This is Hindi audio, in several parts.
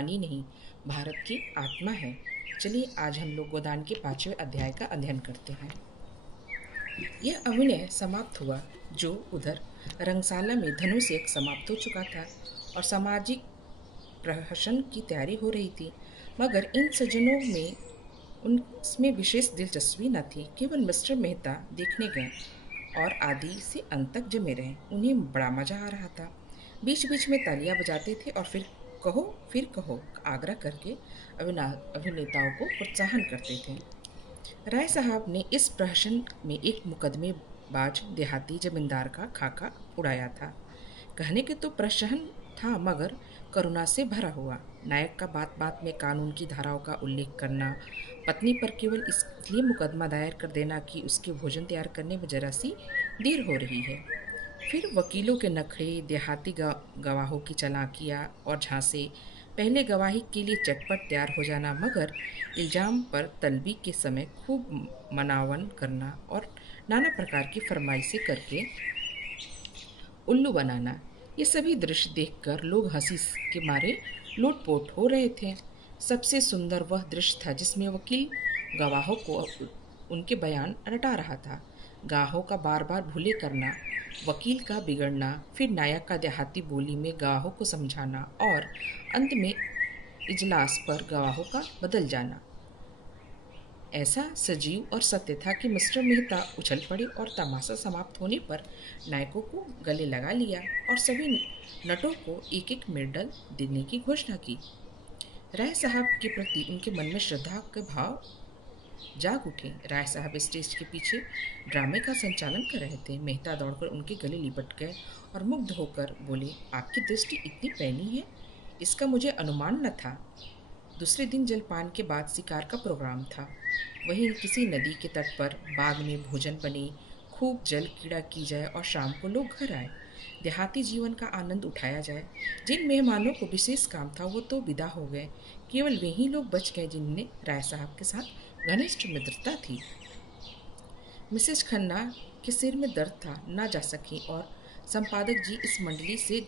कहानी नहीं, भारत की आत्मा है। चलिए आज हम लोग गोदान के 5वें अध्याय का अध्ययन करते हैं। यह अभिनय समाप्त हुआ जो उधर रंगशाला में धनुष एक समाप्त हो चुका था और सामाजिक प्रहसन की तैयारी हो रही थी, मगर इन सज्जनों में उनमें विशेष दिलचस्पी न थी। केवल मिस्टर मेहता देखने गए और आदि से अंत तक जमे रहे। उन्हें बड़ा मजा आ रहा था। बीच बीच में तालियां बजाते थे और फिर कहो आग्रह करके अभिनेताओं को प्रोत्साहन करते थे। राय साहब ने इस प्रहसन में एक मुकदमेबाज देहाती जमींदार का खाका उड़ाया था। कहने के तो प्रहसन था, मगर करुणा से भरा हुआ। नायक का बात बात में कानून की धाराओं का उल्लेख करना, पत्नी पर केवल इसलिए मुकदमा दायर कर देना कि उसके भोजन तैयार करने में जरा सी देर हो रही है, फिर वकीलों के नखरे, देहाती गवाहों की चालाकियाँ और झांसे, पहले गवाही के लिए चटपट तैयार हो जाना, मगर इल्ज़ाम पर तलबी के समय खूब मनावन करना और नाना प्रकार की फरमाइशें करके उल्लू बनाना, ये सभी दृश्य देखकर लोग हंसी के मारे लोटपोट हो रहे थे। सबसे सुंदर वह दृश्य था जिसमें वकील गवाहों को उनके बयान रटा रहा था। गवाहों का बार बार भूले करना, वकील का बिगड़ना, फिर नायक का देहाती बोली में गवाहों को समझाना और अंत में इजलास पर गवाहों का बदल जाना ऐसा सजीव और सत्य था कि मिस्टर मेहता उछल पड़े और तमाशा समाप्त होने पर नायकों को गले लगा लिया और सभी नटों को एक एक मेडल देने की घोषणा की। राय साहब के प्रति उनके मन में श्रद्धा के भाव जाग उठे। राय साहब स्टेज के पीछे ड्रामे का संचालन कर रहे थे। मेहता दौड़कर उनके गले लिपट गए और मुग्ध होकर बोले, आपकी दृष्टि इतनी पैनी है, इसका मुझे अनुमान न था। दूसरे दिन जलपान के बाद शिकार का प्रोग्राम था। वहीं किसी नदी के तट पर बाग में भोजन बने, खूब जल क्रीड़ा की जाए और शाम को लोग घर आए, देहाती जीवन का आनंद उठाया जाए। जिन मेहमानों को विशेष काम था वो तो विदा हो गए, केवल वही लोग बच गए जिनने राय साहब के साथ घनिष्ठ मित्रता थी। मिसेस खन्ना के सिर में दर्द था, ना जा सकी और संपादक जी इस मंडली से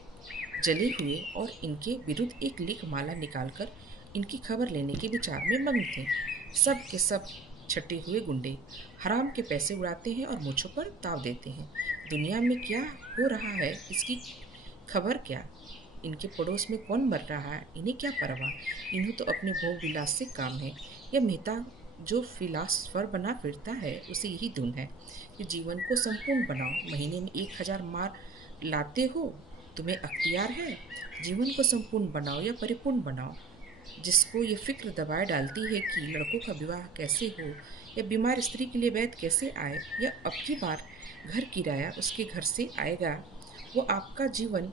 जले हुए और इनके विरुद्ध एक लेख माला निकालकर इनकी खबर लेने के विचार में मग्न थे। सब के सब छटे हुए गुंडे हराम के पैसे उड़ाते हैं और मुझ पर ताव देते हैं। दुनिया में क्या हो रहा है इसकी खबर क्या? इनके पड़ोस में कौन मर रहा है, इन्हें क्या परवाह? इन्हें तो अपने भोग विलास से काम है। यह मेहता जो फिलासफर बना फिरता है उसे यही धुन है कि जीवन को संपूर्ण बनाओ। महीने में 1000 मार लाते हो, तुम्हें अख्तियार है। जीवन को संपूर्ण बनाओ या परिपूर्ण बनाओ। जिसको ये फिक्र दबाए डालती है कि लड़कों का विवाह कैसे हो या बीमार स्त्री के लिए वैद्य कैसे आए या अब की बार घर किराया उसके घर से आएगा, वो आपका जीवन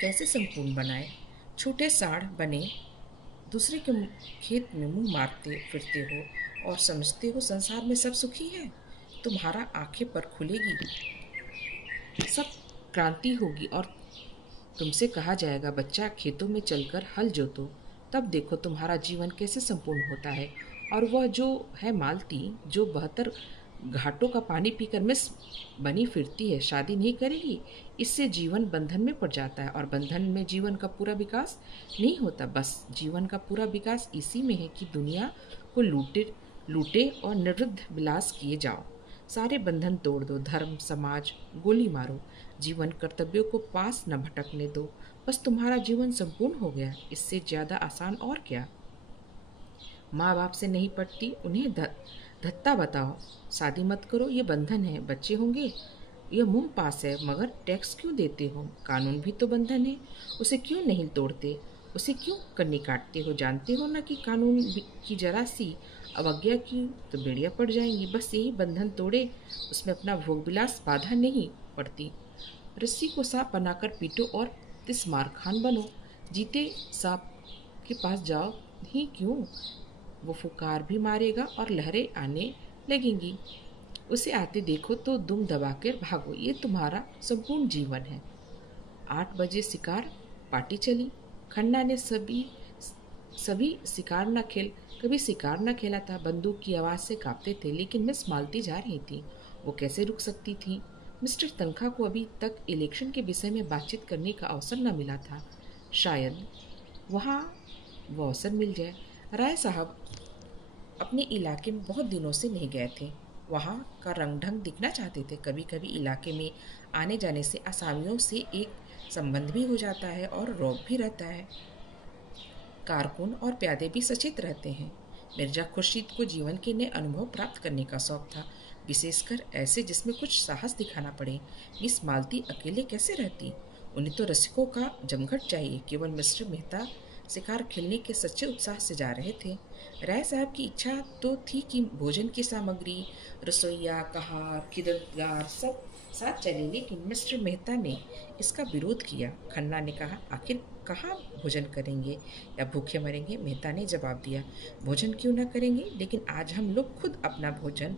कैसे संपूर्ण बनाए। छोटे साढ़ बने दूसरे के खेत में मुंह मारते फिरते हो और समझते हो संसार में सब सुखी है। तुम्हारा आंखें पर खुलेगी, सब क्रांति होगी और तुमसे कहा जाएगा, बच्चा खेतों में चलकर हल जोतो। तब देखो तुम्हारा जीवन कैसे संपूर्ण होता है। और वह जो है मालती, जो 72 घाटों का पानी पीकर मिस बनी फिरती है, शादी नहीं करेगी। इससे जीवन बंधन में पड़ जाता है और बंधन में जीवन का पूरा विकास नहीं होता। बस जीवन का पूरा विकास इसी में है कि दुनिया को लूटे और निर्वृद्ध विलास किए जाओ। सारे बंधन तोड़ दो, धर्म समाज गोली मारो, जीवन कर्तव्यों को पास न भटकने दो। बस तुम्हारा जीवन संपूर्ण हो गया। इससे ज़्यादा आसान और क्या? माँ बाप से नहीं पटती, उन्हें धत्ता बताओ। शादी मत करो, ये बंधन है। बच्चे होंगे, यह मुंह पास है, मगर टैक्स क्यों देते हो? कानून भी तो बंधन है, उसे क्यों नहीं तोड़ते? उसे क्यों कन्नी काटते हो? जानते हो ना कि कानून की जरा सी अवज्ञा की तो बेड़ियाँ पड़ जाएंगी। बस यही बंधन तोड़े, उसमें अपना भोग विलास बाधा नहीं पड़ती। रस्सी को सांप बनाकर पीटो और 30 मार खान बनो। जीते सांप के पास जाओ ही क्यों, वो फुकार भी मारेगा और लहरें आने लगेंगी। उसे आते देखो तो दुम दबाकर भागो। ये तुम्हारा संपूर्ण जीवन है। 8 बजे शिकार पार्टी चली। खन्ना ने कभी शिकार न खेला था। बंदूक की आवाज़ से कांपते थे, लेकिन मिस मालती जा रही थी, वो कैसे रुक सकती थी? मिस्टर तनखा को अभी तक इलेक्शन के विषय में बातचीत करने का अवसर न मिला था। शायद वहाँ वो अवसर मिल जाए। राय साहब अपने इलाके में बहुत दिनों से नहीं गए थे। वहाँ का रंग ढंग दिखना चाहते थे। कभी कभी इलाके में आने जाने से आसामियों से एक संबंध भी हो जाता है और रौब भी रहता है। कारकुन और प्यादे भी सचेत रहते हैं। मिर्जा खुर्शीद को जीवन के नए अनुभव प्राप्त करने का शौक था, विशेषकर ऐसे जिसमें कुछ साहस दिखाना पड़े। मिस मालती अकेले कैसे रहती? उन्हें तो रसिकों का जमघट चाहिए। केवल मिस्टर मेहता शिकार खेलने के सच्चे उत्साह से जा रहे थे। राय साहब की इच्छा तो थी कि भोजन की सामग्री, रसोईया, कहार, खिदमतगार सब साथ चले, लेकिन मिस्टर मेहता ने इसका विरोध किया। खन्ना ने कहा, आखिर कहाँ भोजन करेंगे या भूखे मरेंगे? मेहता ने जवाब दिया, भोजन क्यों ना करेंगे, लेकिन आज हम लोग खुद अपना भोजन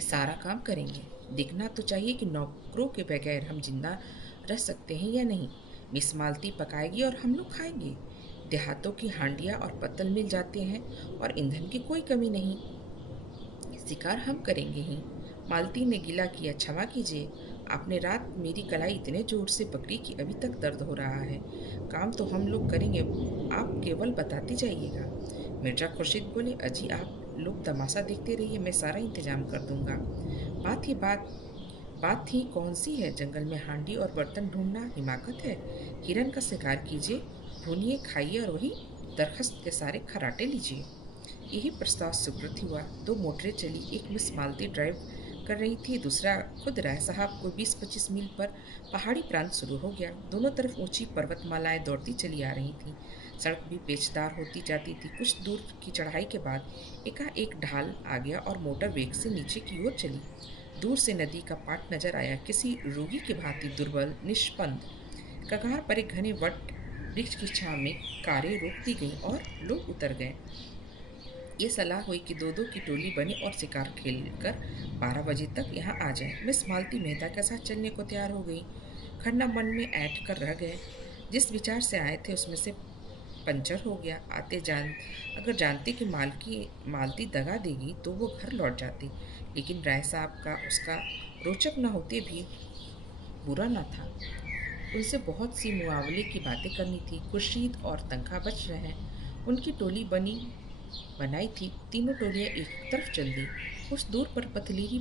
सारा काम करेंगे। देखना तो चाहिए कि नौकरों के बगैर हम जिंदा रह सकते हैं या नहीं। मिस मालती पकाएगी और हम लोग खाएंगे। देहातों की हांडियाँ और पत्तल मिल जाते हैं और ईंधन की कोई कमी नहीं। शिकार हम करेंगे ही। मालती ने गिला किया, क्षमा कीजिए, आपने रात मेरी कलाई इतने जोर से पकड़ी कि अभी तक दर्द हो रहा है। काम तो हम लोग करेंगे, आप केवल बताती जाइएगा। मिर्जा खुर्शीद बोले, अजी आप लोग तमाशा देखते रहिए, मैं सारा इंतजाम कर दूंगा। बात ही कौन सी है? जंगल में हांडी और बर्तन ढूंढना हिमाकत है? हिरन का शिकार कीजिए, भूनिए, खाइए और वही दरख्त के सारे खराटे लीजिए। यही प्रस्ताव स्वीकृत हुआ। 2 मोटरें चली। एक मिस मालती ड्राइव कर रही थी, दूसरा खुद राय साहब को 20-25 मील पर पहाड़ी प्रांत शुरू हो गया। दोनों तरफ ऊंची पर्वतमालाएं दौड़ती चली आ रही थी। सड़क भी पेचदार होती जाती थी। कुछ दूर की चढ़ाई के बाद एकाएक ढाल आ गया और मोटर वेग से नीचे की ओर चली। दूर से नदी का पाट नजर आया, किसी रोगी की भांति दुर्बल, निष्पन्द। कगार पर एक घने वट वृक्ष की छांव में कारें रोक दी गईं और लोग उतर गए। ये सलाह हुई कि 2-2 की टोली बने और शिकार खेलकर 12 बजे तक यहाँ आ जाए। मिस मालती मेहता के साथ चलने को तैयार हो गई। खन्ना मन में ऐंठ कर रह गए। जिस विचार से आए थे उसमें से पंचर हो गया। अगर जानती कि मालती दगा देगी तो वो घर लौट जाती, लेकिन राय साहब का उसका रोचक न होते भी बुरा न था। उनसे बहुत सी मुआवले की बातें करनी थी। खुर्शीद और तनख्वाह बच रहे हैं। उनकी टोली बनाई थी। तीनों टोलियां एक तरफ चल दी। कुछ दूर पर पथरीली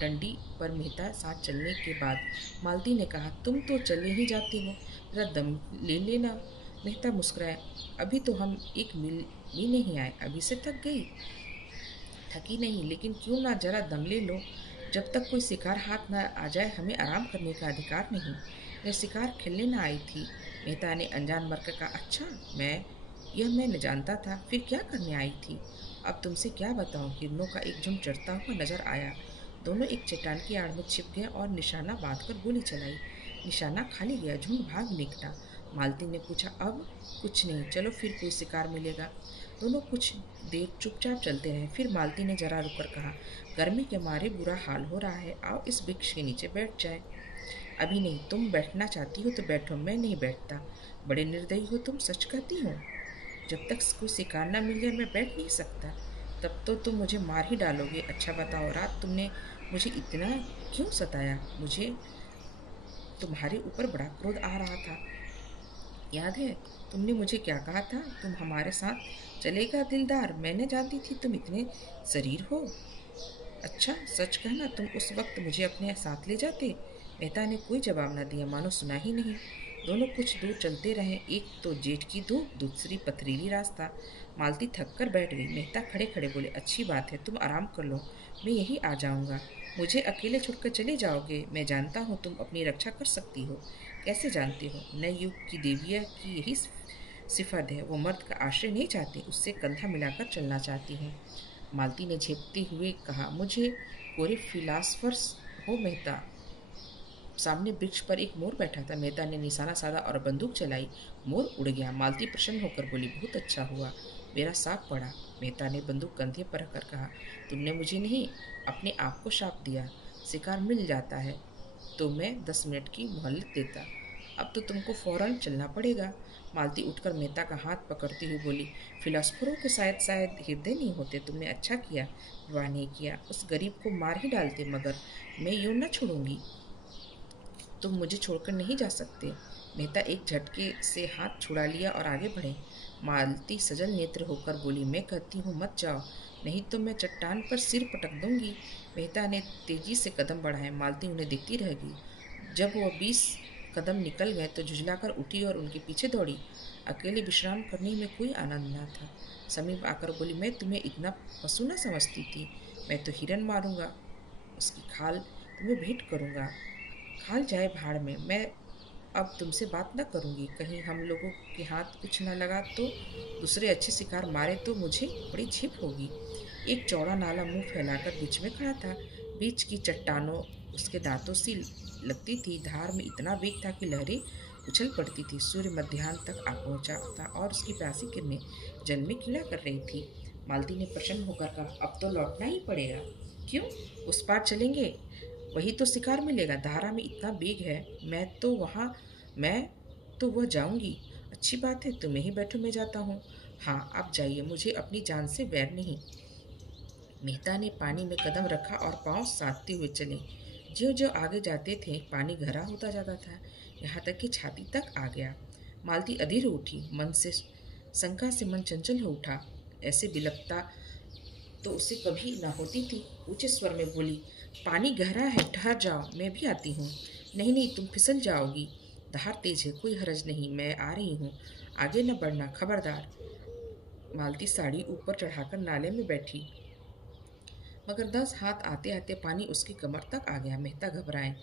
डंडी पर मेहता साथ चलने के बाद मालती ने कहा, तुम तो चले ही जाते हो, जरा दम ले लेना। मेहता मुस्कुराया, अभी तो हम 1 मील भी नहीं आए, अभी से थक गई। थकी नहीं, लेकिन क्यों ना जरा दम ले लो। जब तक कोई शिकार हाथ न आ जाए हमें आराम करने का अधिकार नहीं। मैं शिकार खेलने न आई थी। मेहता ने अनजान मरकर कहा, अच्छा, मैं न जानता था। फिर क्या करने आई थी? अब तुमसे क्या बताऊं। हिरणों का एक झुंड चढ़ता हुआ नजर आया। दोनों एक चट्टान की आड़ में छिप गए और निशाना बांधकर गोली चलाई। निशाना खाली गया, झुंड भाग निकला। मालती ने पूछा, अब? कुछ नहीं, चलो फिर कोई शिकार मिलेगा। दोनों कुछ देर चुपचाप चलते रहे। फिर मालती ने जरा रुककर कहा, गर्मी के मारे बुरा हाल हो रहा है, आओ इस वृक्ष के नीचे बैठ जाए। अभी नहीं, तुम बैठना चाहती हो तो बैठो, मैं नहीं बैठता। बड़े निर्दयी हो तुम, सच कहती हो। जब तक कोई शिकार न मिल जाए मैं बैठ नहीं सकता। तब तो तुम मुझे मार ही डालोगे। अच्छा बताओ, रात तुमने मुझे इतना क्यों सताया? मुझे तुम्हारे ऊपर बड़ा क्रोध आ रहा था, याद है? तुमने मुझे क्या कहा था? तुम हमारे साथ चलेगा दिलदार? मैंने जानती थी तुम इतने शरीर हो। अच्छा, सच कहना, तुम उस वक्त मुझे अपने साथ ले जाते? मेहता ने कोई जवाब न दिया, मानो सुना ही नहीं। दोनों कुछ दूर चलते रहे। एक तो जेठ की धूप, दूसरी पथरीली रास्ता। मालती थक कर बैठ गई। मेहता खड़े खड़े बोले, अच्छी बात है, तुम आराम कर लो, मैं यही आ जाऊंगा। मुझे अकेले छोड़कर चले जाओगे? मैं जानता हूँ तुम अपनी रक्षा कर सकती हो। कैसे जानते हो? नए युग की देविया की यही सिफत है, वो मर्द का आश्रय नहीं चाहती, उससे कंधा मिलाकर चलना चाहती हैं। मालती ने झेपते हुए कहा, मुझे कोरे फिलासफर्स हो मेहता। सामने वृक्ष पर एक मोर बैठा था। मेहता ने निशाना साधा और बंदूक चलाई। मोर उड़ गया। मालती प्रसन्न होकर बोली, बहुत अच्छा हुआ, मेरा साफ पड़ा। मेहता ने बंदूक कंधे पर रखकर कहा, तुमने मुझे नहीं, अपने आप को शाप दिया। शिकार मिल जाता है तो मैं 10 मिनट की मोहलत देता। अब तो तुमको फौरन चलना पड़ेगा। मालती उठकर मेहता का हाथ पकड़ती हुई बोली, फिलासफरों के शायद हृदय नहीं होते। तुमने अच्छा किया, विवाह नहीं किया। उस गरीब को मार ही डालते, मगर मैं यूं न छोड़ूंगी। तुम मुझे छोड़कर नहीं जा सकते। मेहता एक झटके से हाथ छुड़ा लिया और आगे बढ़े। मालती सजल नेत्र होकर बोली, मैं कहती हूँ मत जाओ, नहीं तो मैं चट्टान पर सिर पटक दूंगी। मेहता ने तेजी से कदम बढ़ाए। मालती उन्हें देखती रह गई। जब वह 20 कदम निकल गए तो झुझलाकर उठी और उनके पीछे दौड़ी। अकेले विश्राम करने में कोई आनंद न था। समीप आकर बोली, मैं तुम्हें इतना पशु न समझती थी। मैं तो हिरन मारूंगा, उसकी खाल तुम्हें भेंट करूंगा। खाल जाए भाड़ में, मैं अब तुमसे बात न करूंगी। कहीं हम लोगों के हाथ कुछ न लगा तो, दूसरे अच्छे शिकार मारे तो मुझे बड़ी झिप होगी। एक चौड़ा नाला मुंह फैलाकर बीच में खड़ा था। बीच की चट्टानों उसके दांतों सी लगती थी। धार में इतना वेग था कि लहरें उछल पड़ती थी। सूर्य मध्याह्न तक आ पहुंचा था और उसकी प्यासी किरणें जल में कीड़ा कर रही थी। मालती ने प्रसन्न होकर कहा, अब तो लौटना ही पड़ेगा। क्यों? उस पार चलेंगे, वही तो शिकार मिलेगा। धारा में इतना वेग है, मैं तो वह जाऊंगी। अच्छी बात है, तुम ही बैठो, मैं जाता हूँ। हाँ, आप जाइए, मुझे अपनी जान से वैर नहीं। मेहता ने पानी में कदम रखा और पांव साधते हुए चले। ज्यों ज्यों आगे जाते थे पानी गहरा होता जाता था, यहाँ तक कि छाती तक आ गया। मालती अधीर उठी। मन से शंका से मन चंचल हो उठा। ऐसे बिलकता तो उसे कभी न होती थी। ऊंचे स्वर में बोली, पानी गहरा है, ठहर जाओ, मैं भी आती हूँ। नहीं नहीं, तुम फिसल जाओगी। धार तेज है, कोई हरज नहीं, मैं आ रही हूँ। आगे न बढ़ना, खबरदार। मालती साड़ी ऊपर चढ़ाकर नाले में बैठी, मगर 10 हाथ आते आते पानी उसकी कमर तक आ गया। मेहता घबराए,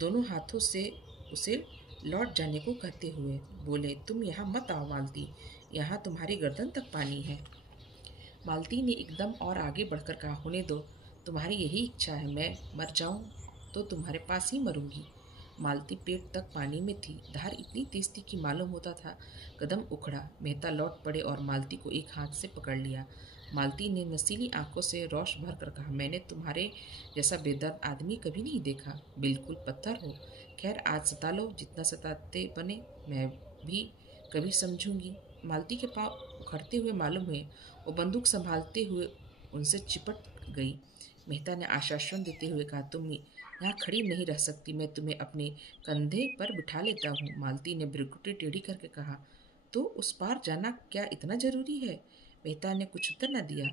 दोनों हाथों से उसे लौट जाने को कहते हुए बोले, तुम यहाँ मत आओ मालती, यहाँ तुम्हारी गर्दन तक पानी है। मालती ने एकदम और आगे बढ़कर कहा, होने दो, तुम्हारी यही इच्छा है, मैं मर जाऊं तो तुम्हारे पास ही मरूंगी। मालती पेट तक पानी में थी। धार इतनी तेज थी कि मालूम होता था कदम उखड़ा। मेहता लौट पड़े और मालती को एक हाथ से पकड़ लिया। मालती ने नसीली आंखों से रोश भर कर कहा, मैंने तुम्हारे जैसा बेदर्द आदमी कभी नहीं देखा, बिल्कुल पत्थर हो। खैर, आज सता लो, जितना सताते बने, मैं भी कभी समझूंगी। मालती के पाँव उखड़ते हुए मालूम हुए। वो बंदूक संभालते हुए उनसे चिपट गई। मेहता ने आश्वासन देते हुए कहा, तुम यहाँ खड़ी नहीं रह सकती, मैं तुम्हें अपने कंधे पर बिठा लेता हूँ। मालती ने भ्रुकुटी टेढ़ी करके कहा, तो उस पार जाना क्या इतना जरूरी है? मेहता ने कुछ उत्तर न दिया।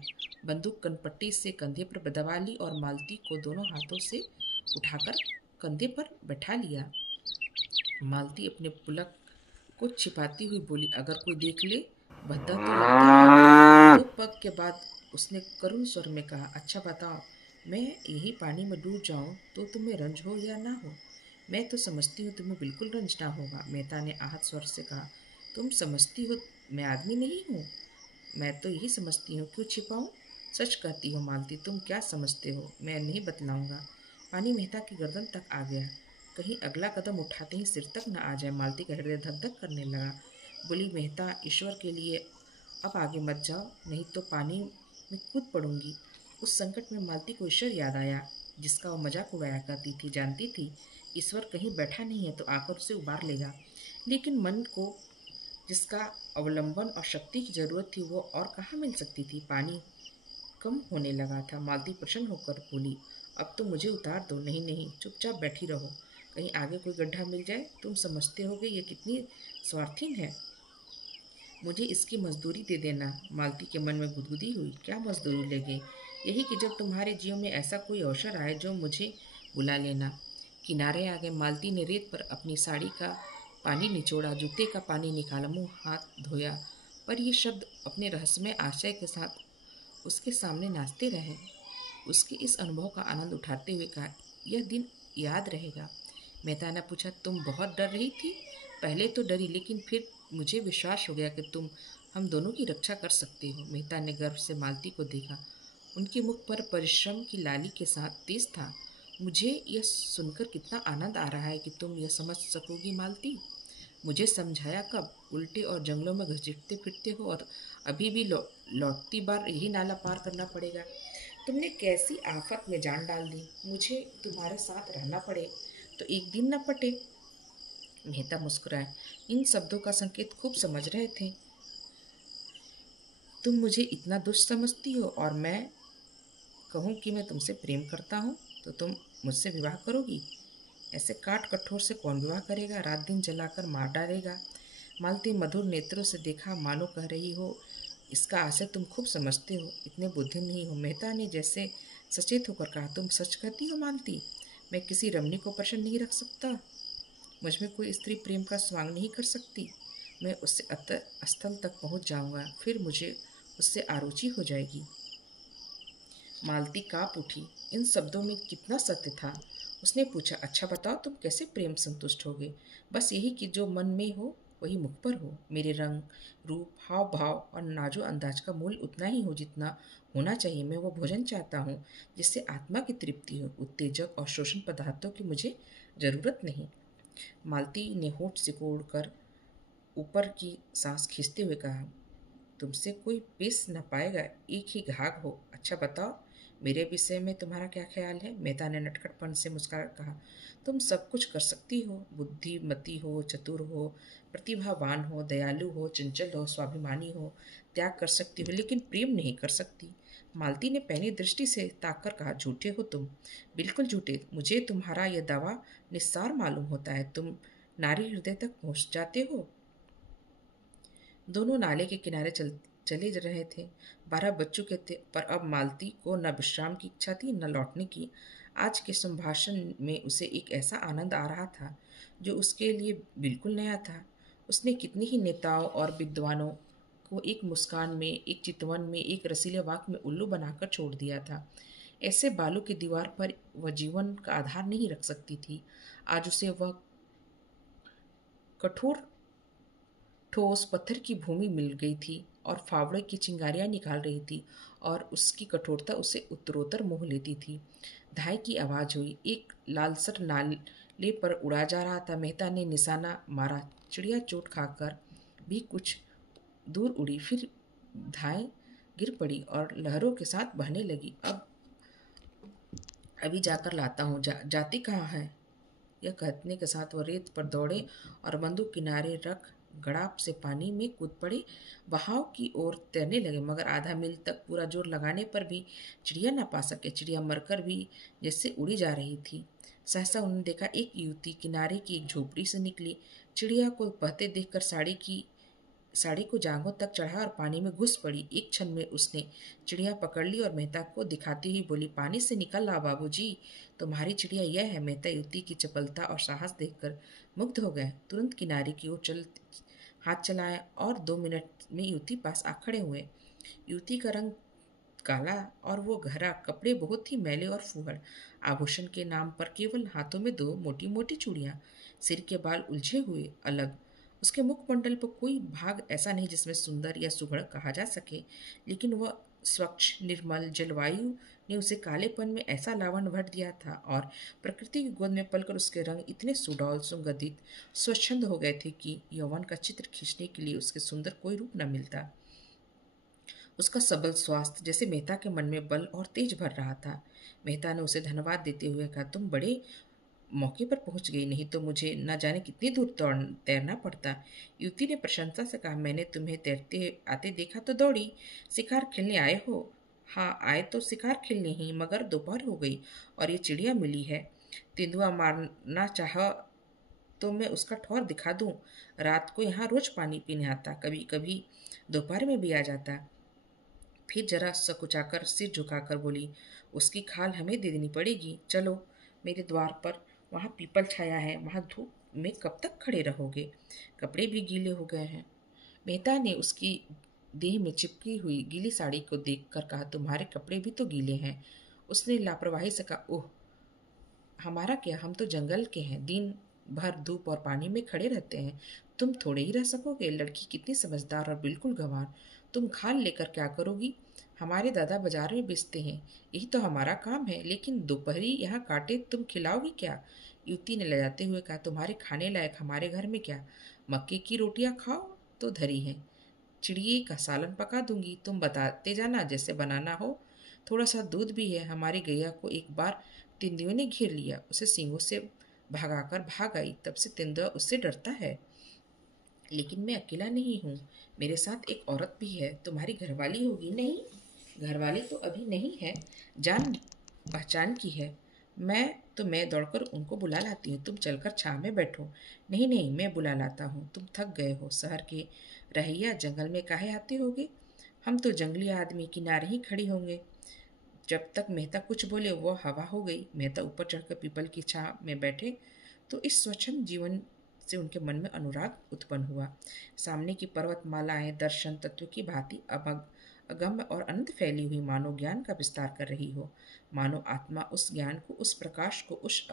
बंदूक कनपट्टी से कंधे पर दबा ली और मालती को दोनों हाथों से उठाकर कंधे पर बैठा लिया। मालती अपने पुलक को छिपाती हुई बोली, अगर कोई देख ले, भद्दा तो लगता है। 2 पग के बाद उसने करुण स्वर में कहा, अच्छा बताओ, मैं यही पानी में डूब जाऊं तो तुम्हें रंज हो या ना हो? मैं तो समझती हूँ तुम्हें बिल्कुल रंज ना होगा। मेहता ने आहत स्वर से कहा, तुम समझती हो मैं आदमी नहीं हूँ? मैं तो यही समझती हूँ, क्यों छिपाऊं? सच कहती हो मालती, तुम क्या समझते हो? मैं नहीं बतलाऊंगा। पानी मेहता की गर्दन तक आ गया। कहीं अगला कदम उठाते ही सिर तक न आ जाए। मालती का हृदय धक धक करने लगा। बोली, मेहता, ईश्वर के लिए अब आगे मत जाओ, नहीं तो पानी में कूद पड़ूंगी। उस संकट में मालती को ईश्वर याद आया, जिसका वो मजाक उड़ाया करती थी। जानती थी ईश्वर कहीं बैठा नहीं है तो आकर उसे उबार लेगा। लेकिन मन को जिसका अवलंबन और शक्ति की जरूरत थी, वो और कहाँ मिल सकती थी? पानी कम होने लगा था। मालती प्रसन्न होकर बोली, अब तो मुझे उतार दो। नहीं नहीं, चुपचाप बैठी रहो, कहीं आगे कोई गड्ढा मिल जाए। तुम समझते होगे ये कितनी स्वार्थीन है, मुझे इसकी मजदूरी दे देना। मालती के मन में गुदगुदी हुई, क्या मजदूरी लगे? यही कि जब तुम्हारे जीवन में ऐसा कोई अवसर आए जो मुझे बुला लेना। किनारे आ गए। मालती ने रेत पर अपनी साड़ी का पानी निचोड़ा, जूते का पानी निकाला, मुंह हाथ धोया, पर ये शब्द अपने रहस्यमय आशय के साथ उसके सामने नाचते रहे। उसके इस अनुभव का आनंद उठाते हुए कहा, यह दिन याद रहेगा। मेहता ने पूछा, तुम बहुत डर रही थी? पहले तो डरी, लेकिन फिर मुझे विश्वास हो गया कि तुम हम दोनों की रक्षा कर सकते हो। मेहता ने गर्व से मालती को देखा। उनके मुख पर परिश्रम की लाली के साथ तेज था। मुझे यह सुनकर कितना आनंद आ रहा है कि तुम यह समझ सकोगी मालती। मुझे समझाया कब? उल्टे और जंगलों में घसीटते फिरते हो और अभी भी लौटती बार यही नाला पार करना पड़ेगा। तुमने कैसी आफत में जान डाल दी। मुझे तुम्हारे साथ रहना पड़े तो एक दिन न पटे। मेहता मुस्कुराए। इन शब्दों का संकेत खूब समझ रहे थे। तुम मुझे इतना दुष्ट समझती हो और मैं कहूँ कि मैं तुमसे प्रेम करता हूँ तो तुम मुझसे विवाह करोगी? ऐसे काट कठोर से कौन विवाह करेगा? रात दिन जलाकर मार डालेगा। मालती मधुर नेत्रों से देखा, मानो कह रही हो, इसका आशय तुम खूब समझते हो, इतने बुद्धि नहीं हो। मेहता ने जैसे सचेत होकर कहा, तुम सच कहती हो मालती? मैं किसी रमणी को प्रसन्न नहीं रख सकता। मुझ में कोई स्त्री प्रेम का स्वांग नहीं कर सकती। मैं उससे स्थल तक पहुंच जाऊंगा, फिर मुझे उससे आरुचि हो जाएगी। मालती काँप उठी। इन शब्दों में कितना सत्य था। उसने पूछा, अच्छा बताओ, तुम कैसे प्रेम संतुष्ट होगे? बस यही कि जो मन में हो वही मुख पर हो। मेरे रंग, रूप, हाव भाव और नाजो अंदाज का मूल्य उतना ही हो जितना होना चाहिए। मैं वो भोजन चाहता हूँ जिससे आत्मा की तृप्ति हो। उत्तेजक और शोषण पदार्थों की मुझे जरूरत नहीं। मालती ने होठ सिकोड़ कर ऊपर की सांस खींचते हुए कहा, तुमसे कोई पेश न पाएगा, एक ही घाघ हो। अच्छा बताओ, मेरे विषय में तुम्हारा क्या ख्याल है? मेहता ने नटखटपन से मुस्कुरा कहा, तुम सब कुछ कर सकती हो। बुद्धिमती हो, चतुर हो, प्रतिभावान हो, दयालु हो, चंचल हो, स्वाभिमानी हो, त्याग कर सकती हो, लेकिन प्रेम नहीं कर सकती। मालती ने पैनी दृष्टि से ताककर कहा, झूठे हो तुम, बिल्कुल झूठे। मुझे तुम्हारा यह दावा निस्सार मालूम होता है। तुम नारी हृदय तक पहुंच जाते हो। दोनों नाले के किनारे चले रहे थे। 12 बज चुके थे, पर अब मालती को न विश्राम की इच्छा थी न लौटने की। आज के संभाषण में उसे एक ऐसा आनंद आ रहा था जो उसके लिए बिल्कुल नया था। उसने कितने ही नेताओं और विद्वानों को एक मुस्कान में, एक चितवन में, एक रसीले वाक्य में उल्लू बनाकर छोड़ दिया था। ऐसे बालू की दीवार पर वह जीवन का आधार नहीं रख सकती थी। आज उसे वह कठोर ठोस पत्थर की भूमि मिल गई थी और फावड़े की चिंगारियां निकाल रही थी, और उसकी कठोरता उसे उत्तरोत्तर मोह लेती थी। धाई की आवाज हुई। एक लालसर नाले पर उड़ा जा रहा था। मेहता ने निशाना मारा। चिड़िया चोट खाकर भी कुछ दूर उड़ी, फिर धाई गिर पड़ी और लहरों के साथ बहने लगी। अभी जाकर लाता हूँ। जाती कहाँ है? यह कहने के साथ वह रेत पर दौड़े और बंदूक किनारे रख गड़ाप से पानी में कूद पड़े। बहाव की ओर तैरने लगे, मगर आधा मील तक पूरा जोर लगाने पर भी चिड़िया न पा सके। चिड़िया मरकर भी जैसे उड़ी जा रही थी। सहसा उन्होंने देखा, एक युवती किनारे की एक झोपड़ी से निकली। चिड़िया को बहते देखकर साड़ी को जांघों तक चढ़ा और पानी में घुस पड़ी। एक क्षण में उसने चिड़िया पकड़ ली और मेहता को दिखाती हुई बोली, पानी से निकल आओ बाबूजी, तुम्हारी चिड़िया यह है। मेहता युवती की चपलता और साहस देखकर मुग्ध हो गए। तुरंत किनारे की ओर हाथ चलाया और 2 मिनट में युवती पास आ खड़े हुए। युवती का रंग काला और वो गहरा, कपड़े बहुत ही मैले और फूहड़। आभूषण के नाम पर केवल हाथों में 2 मोटी मोटी चूड़ियां, सिर के बाल उलझे हुए अलग। उसके मुखमंडल पर कोई भाग ऐसा नहीं जिसमें सुंदर या सुघड़ कहा जा सके, लेकिन वह स्वच्छ निर्मल जलवायु ने उसे कालेपन में ऐसा लावण्य भर दिया था, और प्रकृति की गोद में पलकर उसके रंग इतने सुडौल, सुगंधित, स्वच्छंद हो गए थे कि यौवन का चित्र खींचने के लिए उसके सुंदर कोई रूप न मिलता। उसका सबल स्वास्थ्य जैसे मेहता के मन में बल और तेज भर रहा था। मेहता ने उसे धन्यवाद देते हुए कहा, तुम बड़े मौके पर पहुंच गई, नहीं तो मुझे न जाने कितनी दूर तैरना पड़ता। युवती ने प्रशंसा से कहा, मैंने तुम्हें तैरते आते देखा तो दौड़ी। शिकार खेलने आए हो? हाँ, आए तो शिकार खेलने ही, मगर दोपहर हो गई और ये चिड़िया मिली है। तेंदुआ मारना चाह तो मैं उसका ठौर दिखा दूं। रात को यहाँ रोज पानी पीने आता, कभी कभी दोपहर में भी आ जाता। फिर जरा सकुचाकर सिर झुकाकर बोली, उसकी खाल हमें दे देनी पड़ेगी। चलो मेरे द्वार पर, वहाँ पीपल छाया है, वहाँ धूप में कब तक खड़े रहोगे? कपड़े भी गीले हो गए हैं। मेहता ने उसकी देह में चिपकी हुई गीली साड़ी को देखकर कहा, तुम्हारे कपड़े भी तो गीले हैं। उसने लापरवाही से कहा, ओह, हमारा क्या, हम तो जंगल के हैं, दिन भर धूप और पानी में खड़े रहते हैं। तुम थोड़े ही रह सकोगे? लड़की कितनी समझदार और बिल्कुल गंवार। तुम खाल लेकर क्या करोगी? हमारे दादा बाजार में बेचते हैं, यही तो हमारा काम है। लेकिन दोपहरी यहाँ काटे तुम खिलाओगी क्या? युवती ने लजाते हुए कहा, तुम्हारे खाने लायक हमारे घर में क्या, मक्के की रोटियां खाओ तो धरी है। चिड़िए का सालन पका दूंगी, तुम बताते जाना जैसे बनाना हो। थोड़ा सा दूध भी है। हमारी गैया को एक बार तेंदुए ने घेर लिया, उसे सींगों से भगाकर भाग आई। तब से तेंदुआ उससे डरता है। लेकिन मैं अकेला नहीं हूँ, मेरे साथ एक औरत भी है। तुम्हारी घरवाली होगी? नहीं, घरवाली तो अभी नहीं है, जान पहचान की है। मैं तो मैं दौड़कर उनको बुला लाती हूँ, तुम चलकर छाँव में बैठो। नहीं नहीं, मैं बुला लाता हूँ, तुम थक गए हो, शहर के रहिया जंगल में काहे आते होगे? हम तो जंगली आदमी किनारे ही खड़ी होंगे। जब तक मेहता कुछ बोले वो हवा हो गई। मेहता ऊपर चढ़कर पीपल की छाँव में बैठे तो इस स्वच्छंद जीवन से उनके मन में अनुराग उत्पन्न हुआ। सामने की पर्वतमालाएं दर्शन तत्व की भांति अगम्य और अनंत फैली हुई मानो ज्ञान का विस्तार कर रही हो। मानो आत्मा उस ज्ञान को, उस प्रकाश को, उस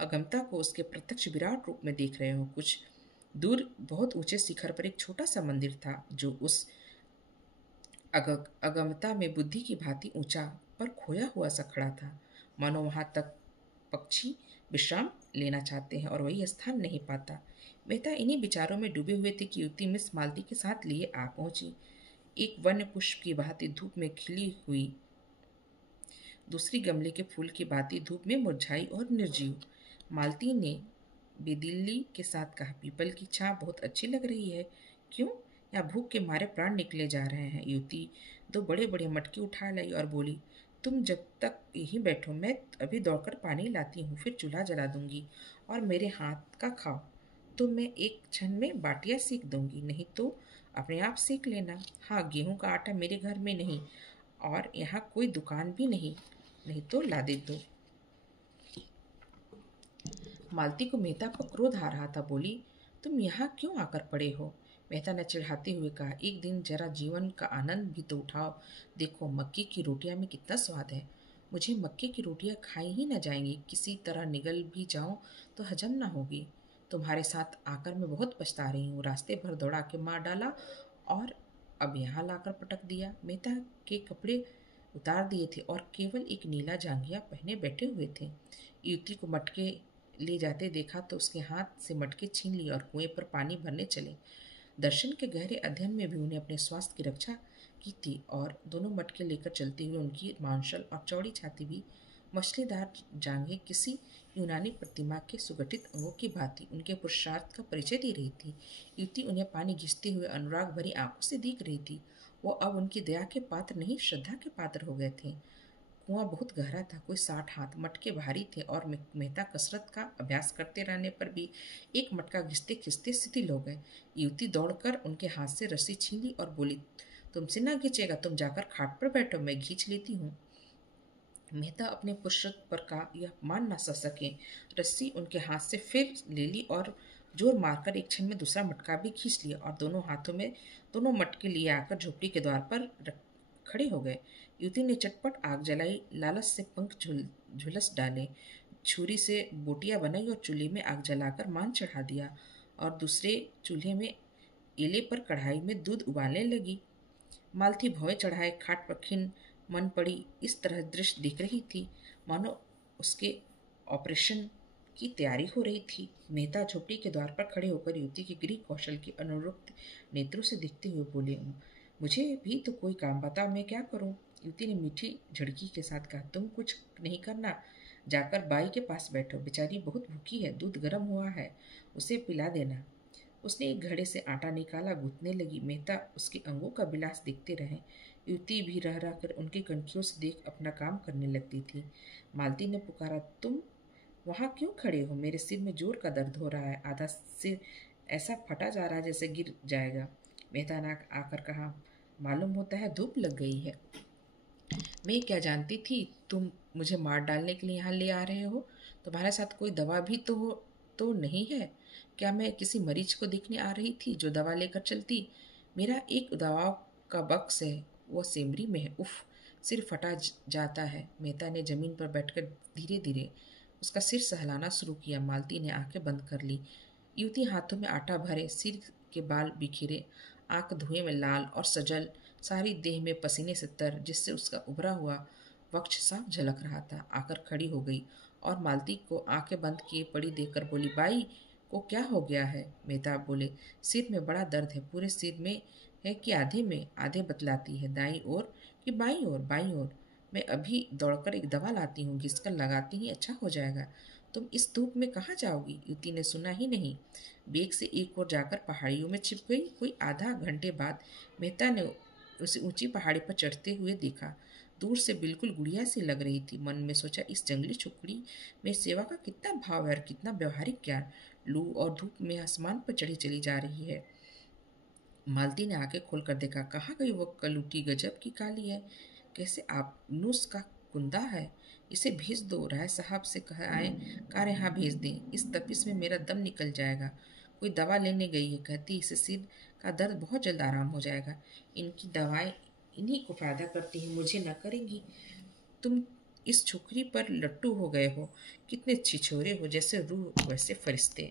अगमता को उसके प्रत्यक्ष विराट रूप में देख रहे हो। कुछ दूर बहुत ऊंचे शिखर पर एक छोटा सा मंदिर था जो उस अगमता में बुद्धि की भांति ऊंचा पर खोया हुआ सा खड़ा था। मानो वहां तक पक्षी विश्राम लेना चाहते हैं और वही स्थान नहीं पाता। मेहता इन्हीं विचारों में डूबे हुए थे कि युवती मिस मालती के साथ लिए आ पहुंची। एक वन्य पुष्प की भांति धूप में खिली हुई, दूसरी गमले के फूल की भांति धूप में मुरझाई और निर्जीव। मालती ने बेदिल्ली के साथ कहा, पीपल की छां बहुत अच्छी लग रही है। क्यों? या भूख के मारे प्राण निकले जा रहे हैं। युवती दो बड़े बड़े मटके उठा लाई और बोली, तुम जब तक यहीं बैठो, मैं अभी दौड़कर पानी लाती हूँ, फिर चूल्हा जला दूंगी और मेरे हाथ का खाओ तो मैं एक क्षण में बाटियाँ सेक दूंगी, नहीं तो अपने आप सेक लेना। हाँ, गेहूं का आटा मेरे घर में नहीं और यहाँ कोई दुकान भी नहीं, नहीं तो ला दे दो। मालती को मेहता पर क्रोध आ रहा था। बोली, तुम यहाँ क्यों आकर पड़े हो? मेहता ने चिढ़ाते हुए कहा, एक दिन जरा जीवन का आनंद भी तो उठाओ। देखो मक्की की रोटियां में कितना स्वाद है। मुझे मक्के की रोटियां खाई ही न जाएंगी, किसी तरह निगल भी जाऊं तो हजम न होगी। तुम्हारे साथ आकर मैं बहुत पछता रही हूँ। रास्ते भर दौड़ा के मार डाला और अब यहाँ लाकर पटक दिया। मेहता के कपड़े उतार दिए थे और केवल एक नीला जांघिया पहने बैठे हुए थे। युवती को मटके ले जाते देखा तो उसके हाथ से मटके छीन लिए और कुएं पर पानी भरने चले। दर्शन के गहरे अध्ययन में भी उन्हें अपने स्वास्थ्य की रक्षा की थी और दोनों मटके लेकर चलते हुए उनकी मांसल और चौड़ी छाती भी मछलीदार जांघें किसी यूनानी प्रतिमा के सुगठित अंगों की भांति उनके पुरुषार्थ का परिचय दे रही थी। युवती उन्हें पानी घिसते हुए अनुराग भरी आंखों से देख रही थी। वो अब उनकी दया के पात्र नहीं, श्रद्धा के पात्र हो गए थे। कुआं बहुत गहरा था, कोई 60 हाथ। मटके भारी थे और मेहता कसरत का अभ्यास करते रहने पर भी एक मटका घिसते खिंचते शिथिल हो गए। युवती दौड़कर उनके हाथ से रस्सी छीन ली और बोली, तुमसे ना खींचेगा, तुम जाकर खाट पर बैठो, मैं खींच लेती हूँ। मेहता अपने पुरुषत्व पर का यह मान न सके। रस्सी उनके हाथ से फिर ले ली और जोर मारकर एक क्षण में दूसरा मटका भी खींच लिया और दोनों हाथों में दोनों मटके लिए आकर झोपड़ी के द्वार पर खड़े हो गए। युवती ने चटपट आग जलाई, लालच से पंख झुलस डाले, छुरी से बोटियां बनाई और चूल्हे में आग जलाकर मान चढ़ा दिया और दूसरे चूल्हे में एले पर कढ़ाई में दूध उबालने लगी। मालती भौं चढ़ाए खाट पर खिन मन पड़ी इस तरह दृश्य देख रही थी मानो उसके ऑपरेशन की तैयारी हो रही थी। मेहता झोपड़ी के द्वार पर खड़े होकर युवती के गृह कौशल की अनुरुक्त नेत्रों से देखते हुए बोले, मुझे भी तो कोई काम बताओ, मैं क्या करूं? युवती ने मीठी झड़की के साथ कहा, तुम कुछ नहीं करना, जाकर बाई के पास बैठो, बेचारी बहुत भूखी है, दूध गर्म हुआ है, उसे पिला देना। उसने एक घड़े से आटा निकाला, गूंथने लगी। मेहता उसके अंगों का विलास देखते रहे। युवती भी रह रह कर उनकी कनखियों से देख अपना काम करने लगती थी। मालती ने पुकारा, तुम वहाँ क्यों खड़े हो? मेरे सिर में जोर का दर्द हो रहा है, आधा सिर ऐसा फटा जा रहा है जैसे गिर जाएगा। मेहता ने आकर कहा, मालूम होता है धूप लग गई है। मैं क्या जानती थी तुम मुझे मार डालने के लिए यहाँ ले आ रहे हो। तुम्हारे साथ कोई दवा भी तो नहीं है क्या? मैं किसी मरीज को देखने आ रही थी जो दवा लेकर चलती। मेरा एक दवाओं का बक्स है, वो सेमरी में है। उफ, सिर फटा जाता है। मेहता ने जमीन पर बैठकर धीरे धीरे उसका सिर सहलाना शुरू किया। मालती ने आंखें बंद कर ली। युवती हाथों में आटा भरे, सिर के बाल बिखरे, आंख धुएं में लाल और सजल, सारी देह में पसीने से तर, जिससे उसका उभरा हुआ वक्ष साफ झलक रहा था। आकर खड़ी हो गई और मालती को आंखें बंद किए पड़ी देखकर बोली, बाई को क्या हो गया है? मेहताब बोले, सिर में बड़ा दर्द है। पूरे सिर में है कि आधे में? आधे बतलाती है, दाई ओर कि बाई ओर? बाई ओर। मैं अभी दौड़कर एक दवा लाती हूँ, घिसकर लगाती ही अच्छा हो जाएगा। तुम इस धूप में कहाँ जाओगी? युवती ने सुना ही नहीं, बेग से एक ओर जाकर पहाड़ियों में छिप गई। कोई आधा घंटे बाद मेहता ने उसे ऊंची पहाड़ी पर चढ़ते हुए देखा। दूर से बिल्कुल गुड़िया सी लग रही थी। मन में सोचा, इस जंगली झोपड़ी में सेवा का कितना भाव है और कितना व्यवहारिक ज्ञान। लू और धूप में आसमान पर चढ़ी चली जा रही है। मालती ने आंखें खोलकर देखा, कहाँ गई वो कलूटी? गजब की काली है, कैसे आपनूस का कुंदा है। इसे भेज दो, राय साहब से कह आए कार यहाँ भेज दें। इस तपिश में मेरा दम निकल जाएगा। कोई दवा लेने गई है, कहती इससे सिर का दर्द बहुत जल्द आराम हो जाएगा। इनकी दवाएं इन्हीं को फायदा करती हैं, मुझे न करेंगी। तुम इस छोकरी पर लट्टू हो गए हो। कितने छिछोरे हो, जैसे रूह वैसे फरिश्ते।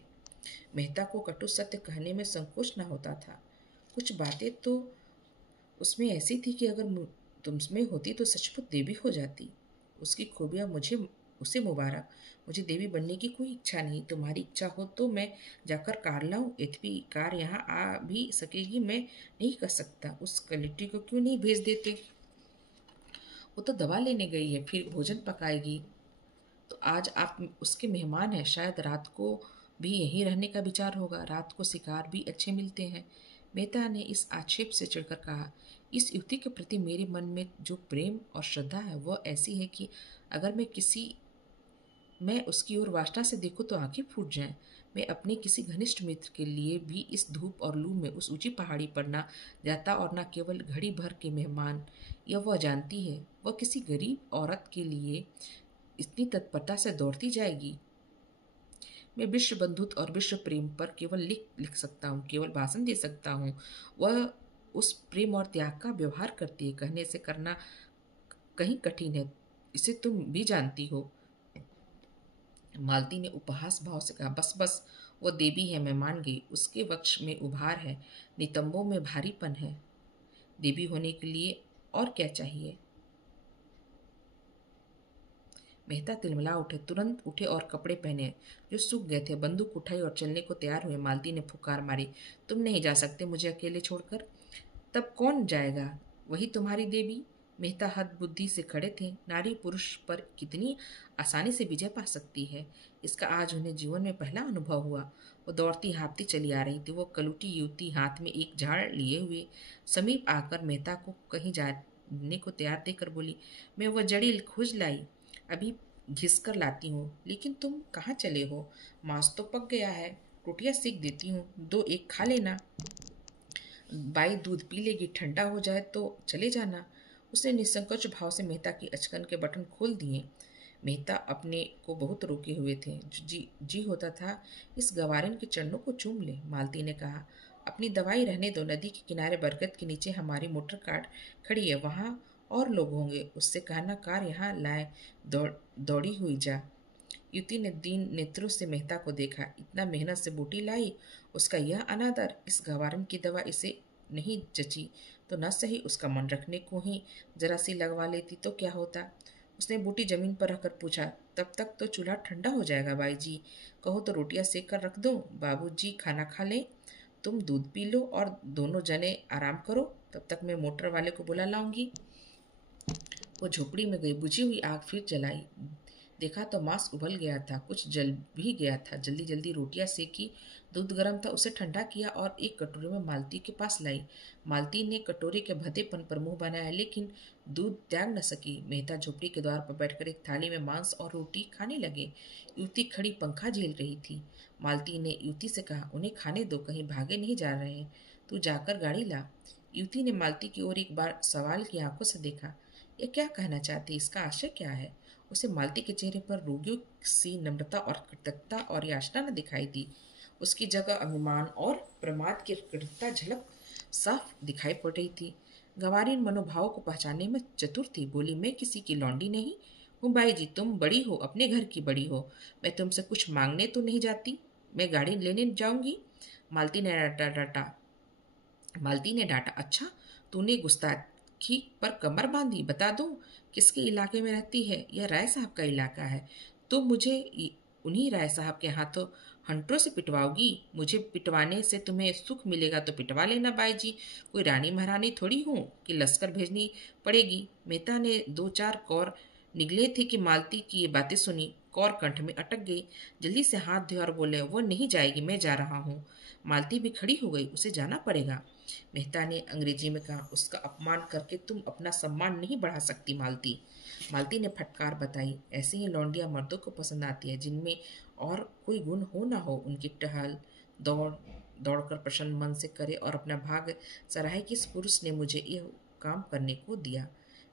मेहता को कटु सत्य कहने में संकोच न होता था। कुछ बातें तो उसमें ऐसी थी कि अगर तुममें होती तो सचमुच देवी हो जाती। उसकी खूबियाँ मुझे उसे मुबारक। मुझे देवी बनने की कोई इच्छा नहीं। तुम्हारी इच्छा हो तो मैं जाकर कार लाऊं। यद्यपि कार यहाँ आ भी सकेगी, मैं नहीं कर सकता। उस कलिटी को क्यों नहीं भेज देते? वो तो दवा लेने गई है, फिर भोजन पकाएगी। तो आज आप उसके मेहमान हैं, शायद रात को भी यहीं रहने का विचार होगा। रात को शिकार भी अच्छे मिलते हैं। मेहता ने इस आक्षेप से चिढ़कर कहा, इस युवती के प्रति मेरे मन में जो प्रेम और श्रद्धा है वह ऐसी है कि अगर मैं उसकी ओर वासना से देखूं तो आंखें फूट जाएं। मैं अपने किसी घनिष्ठ मित्र के लिए भी इस धूप और लू में उस ऊंची पहाड़ी पर ना जाता, और न केवल घड़ी भर के मेहमान। यह वह जानती है, वह किसी गरीब औरत के लिए इतनी तत्परता से दौड़ती जाएगी। मैं विश्व बंधुत्व और विश्व प्रेम पर केवल लिख सकता हूँ, केवल भाषण दे सकता हूँ। वह उस प्रेम और त्याग का व्यवहार करती है। कहने से करना कहीं कठिन है, इसे तुम भी जानती हो। मालती ने उपहास भाव से कहा, बस बस, वो देवी है, मैं मान गई। उसके वक्ष में उभार है, नितंबों में भारीपन है। देवी होने के लिए और क्या चाहिए? मेहता तिलमिला उठे, तुरंत उठे और कपड़े पहने जो सूख गए थे। बंदूक उठाई और चलने को तैयार हुए। मालती ने फुकार मारी, तुम नहीं जा सकते मुझे अकेले छोड़कर। तब कौन जाएगा? वही तुम्हारी देवी। मेहता हद बुद्धि से खड़े थे। नारी पुरुष पर कितनी आसानी से विजय पा सकती है, इसका आज उन्हें जीवन में पहला अनुभव हुआ। वो दौड़ती हाँफती चली आ रही थी। वो कलूटी युवती हाथ में एक झाड़ लिए हुए समीप आकर मेहता को कहीं जाने को तैयार देकर बोली, मैं वह जड़ी खोज लाई, अभी घिस कर लाती हूँ। लेकिन तुम कहाँ चले हो? मांस तो पक गया है, रोटियां सेक देती हूँ, दो एक खा लेना। बाई दूध पी लेगी, ठंडा हो जाए तो चले जाना। उसने निसंकोच भाव से मेहता की अचकन के बटन खोल दिए। मेहता अपने को बहुत रोके हुए थे। जी होता था इस गवारिन के चरणों को चूम ले। मालती ने कहा, अपनी दवाई रहने दो। नदी के किनारे बरगद के नीचे हमारी मोटर कार खड़ी है, वहाँ और लोग होंगे। उससे कहना कार यहाँ लाए, दौड़ी हुई जा। युवती ने दीन नेत्रों से मेहता को देखा। इतना मेहनत से बूटी लाई, उसका यह अनादर। इस गवारन की दवा इसे नहीं जची तो न सही, उसका मन रखने को ही जरा सी लगवा लेती तो क्या होता। उसने बूटी जमीन पर रखकर पूछा, तब तक तो चूल्हा ठंडा हो जाएगा बाई जी। कहो तो रोटियां सेक कर रख दो, बाबू जी खाना खा लें। तुम दूध पी लो और दोनों जने आराम करो, तब तक मैं मोटर वाले को बुला लाऊंगी। वो झोपड़ी में गई, बुझी हुई आग फिर जलाई। देखा तो मांस उबल गया था, कुछ जल भी गया था। जल्दी जल्दी रोटियां सेकी, दूध गर्म था, उसे ठंडा किया और एक कटोरे में मालती के पास लाई। मालती ने कटोरे के भदेपन पर मुंह बनाया, लेकिन दूध त्याग न सकी। मेहता झोपड़ी के द्वार पर बैठकर एक थाली में मांस और रोटी खाने लगे। युवती खड़ी पंखा झेल रही थी। मालती ने युवती से कहा, उन्हें खाने दो, कहीं भागे नहीं जा रहे। तू जाकर गाड़ी ला। युवती ने मालती की ओर एक बार सवाल की आंखों से देखा। ये क्या कहना चाहती, इसका आशय क्या है? उसे मालती के चेहरे पर रोगियों सी नम्रता और कृतज्ञता और याचना न दिखाई दी। उसकी जगह अभिमान और प्रमाद की कृतज्ञता झलक साफ दिखाई पड़ रही थी। गंवारीन मनोभाव को पहचानने में चतुर थी। बोली, मैं किसी की लौंडी नहीं हूँ बाई जी, तुम बड़ी हो, अपने घर की बड़ी हो। मैं तुमसे कुछ मांगने तो नहीं जाती। मैं गाड़ी लेने जाऊंगी। मालती ने डांटा, अच्छा, तूने गुस्ताखी पर कमर बांधी। बता दूं किसके इलाके में रहती है? यह राय साहब का इलाका है। तो मुझे उन्हीं राय साहब के हाथों हंटरों से पिटवाओगी? मुझे पिटवाने से तुम्हें सुख मिलेगा तो पिटवा लेना बाई जी। कोई रानी महारानी थोड़ी हूँ कि लश्कर भेजनी पड़ेगी। मेहता ने दो चार कौर निगले थे कि मालती की ये बातें सुनी। कौर कंठ में अटक गई। जल्दी से हाथ धोए और बोले, वो नहीं जाएगी, मैं जा रहा हूँ। मालती भी खड़ी हो गई, उसे जाना पड़ेगा। मेहता ने अंग्रेजी में कहा, उसका अपमान करके तुम अपना सम्मान नहीं बढ़ा सकती मालती। मालती ने फटकार बताई, ऐसी ही लौंडियां मर्दों को पसंद आती है जिनमें और कोई गुण हो ना हो। उनकी टहल दौड़ दौड़कर प्रसन्न मन से करे और अपना भाग सराहे कि इस पुरुष ने मुझे यह काम करने को दिया।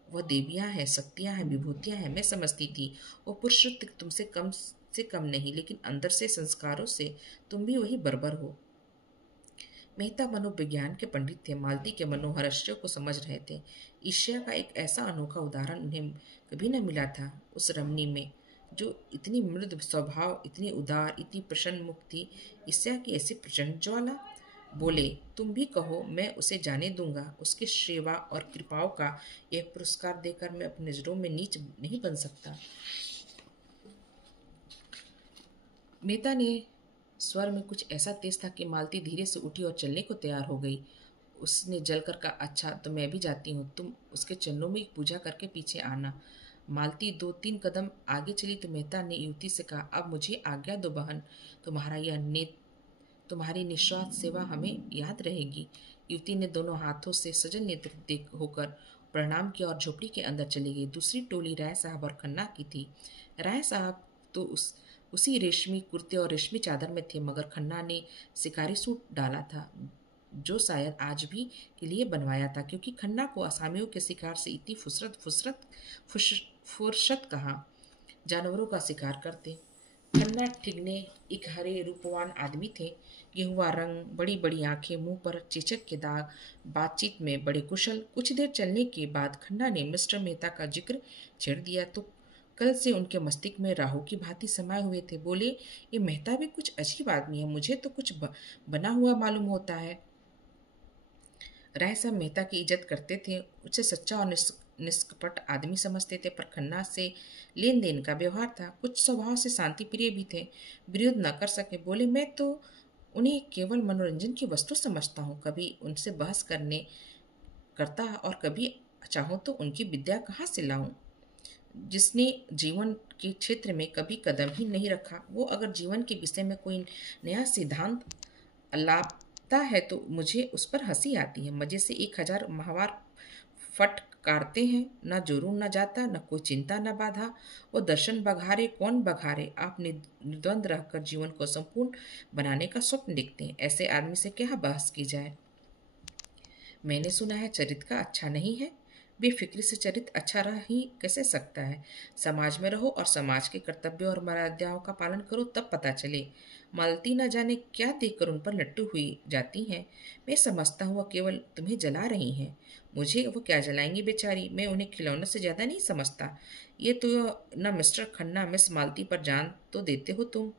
वह देवियां हैं, शक्तियां हैं, विभूतियां हैं। मैं समझती थी वो पुरुष तुमसे कम से कम नहीं, लेकिन अंदर से, संस्कारों से तुम भी वही बर्बर हो। मेहता मनोविज्ञान के पंडित थे, मालती के मनोहरष्यों को समझ रहे थे। ईर्ष्या का एक ऐसा अनोखा उदाहरण उन्हें कभी न मिला था उस रमणी में, जो इतनी मृदु स्वभाव, इतनी उदार, इतनी प्रसन्न मुख थी। ईर्ष्या की ऐसी प्रचंड ज्वाला। बोले, तुम भी कहो, मैं उसे जाने दूंगा। उसकी सेवा और कृपाओं का यह पुरस्कार देकर मैं अपनी नजरों में नीच नहीं बन सकता। मेहता ने स्वर में कुछ ऐसा तेज था कि मालती धीरे से उठी और चलने को तैयार हो गई। उसने जलकर कहा, अच्छा तो मैं भी जाती हूँ, तुम उसके चरणों में पूजा करके पीछे आना। मालती 2-3 कदम आगे चली तो मेहता ने युवती से कहा, अब मुझे आज्ञा दो बहन, तुम्हारी निस्वार्थ सेवा हमें याद रहेगी। युवती ने दोनों हाथों से सजल नेत्र होकर प्रणाम किया और झोपड़ी के अंदर चली गई। दूसरी टोली राय साहब और खन्ना की थी। राय साहब तो उसी रेशमी कुर्ते और रेशमी चादर में थे, मगर खन्ना ने शिकारी सूट डाला था, जो शायद आज भी के लिए बनवाया था, क्योंकि खन्ना को असामियों के शिकार से इतनी फुर्सत कहाँ। जानवरों का शिकार करते। खन्ना ठिगने एक हरे रूपवान आदमी थे। गेहुआ रंग, बड़ी बड़ी आंखें, मुंह पर चेचक के दाग, बातचीत में बड़े कुशल। कुछ देर चलने के बाद खन्ना ने मिस्टर मेहता का जिक्र छेड़ दिया तो कल से उनके मस्तिष्क में राहु की भांति समाये हुए थे। बोले, ये मेहता भी कुछ अजीब आदमी है, मुझे तो कुछ बना हुआ मालूम होता है। राय साहब मेहता की इज्जत करते थे, उसे सच्चा और निष्कपट आदमी समझते थे, पर खन्ना से लेन देन का व्यवहार था। कुछ स्वभाव से शांति प्रिय भी थे, विरोध न कर सके। बोले, मैं तो उन्हें केवल मनोरंजन की वस्तु समझता हूँ, कभी उनसे बहस करता और कभी चाहूँ तो उनकी विद्या कहाँ से लाऊं। जिसने जीवन के क्षेत्र में कभी कदम ही नहीं रखा, वो अगर जीवन के विषय में कोई नया सिद्धांत लाता है तो मुझे उस पर हंसी आती है। मजे से 1000 माहवार फटकारते हैं, न जोरू न जाता, न कोई चिंता न बाधा। वो दर्शन बघारे कौन बघारे, आप निर्द्वंद रहकर जीवन को संपूर्ण बनाने का स्वप्न देखते हैं। ऐसे आदमी से क्या बहस की जाए। मैंने सुना है चरित्र का अच्छा नहीं है। बेफिक्री से चरित्र अच्छा रह ही कैसे सकता है। समाज में रहो और समाज के कर्तव्यों और मर्यादाओं का पालन करो, तब पता चले। मालती न जाने क्या देखकर उन पर लट्टू हुई जाती हैं। मैं समझता हूँ वह केवल तुम्हें जला रही हैं। मुझे वो क्या जलाएंगी बेचारी, मैं उन्हें खिलौनों से ज्यादा नहीं समझता। ये तो न मिस्टर खन्ना मिस मालती पर जान तो देते हो तुम।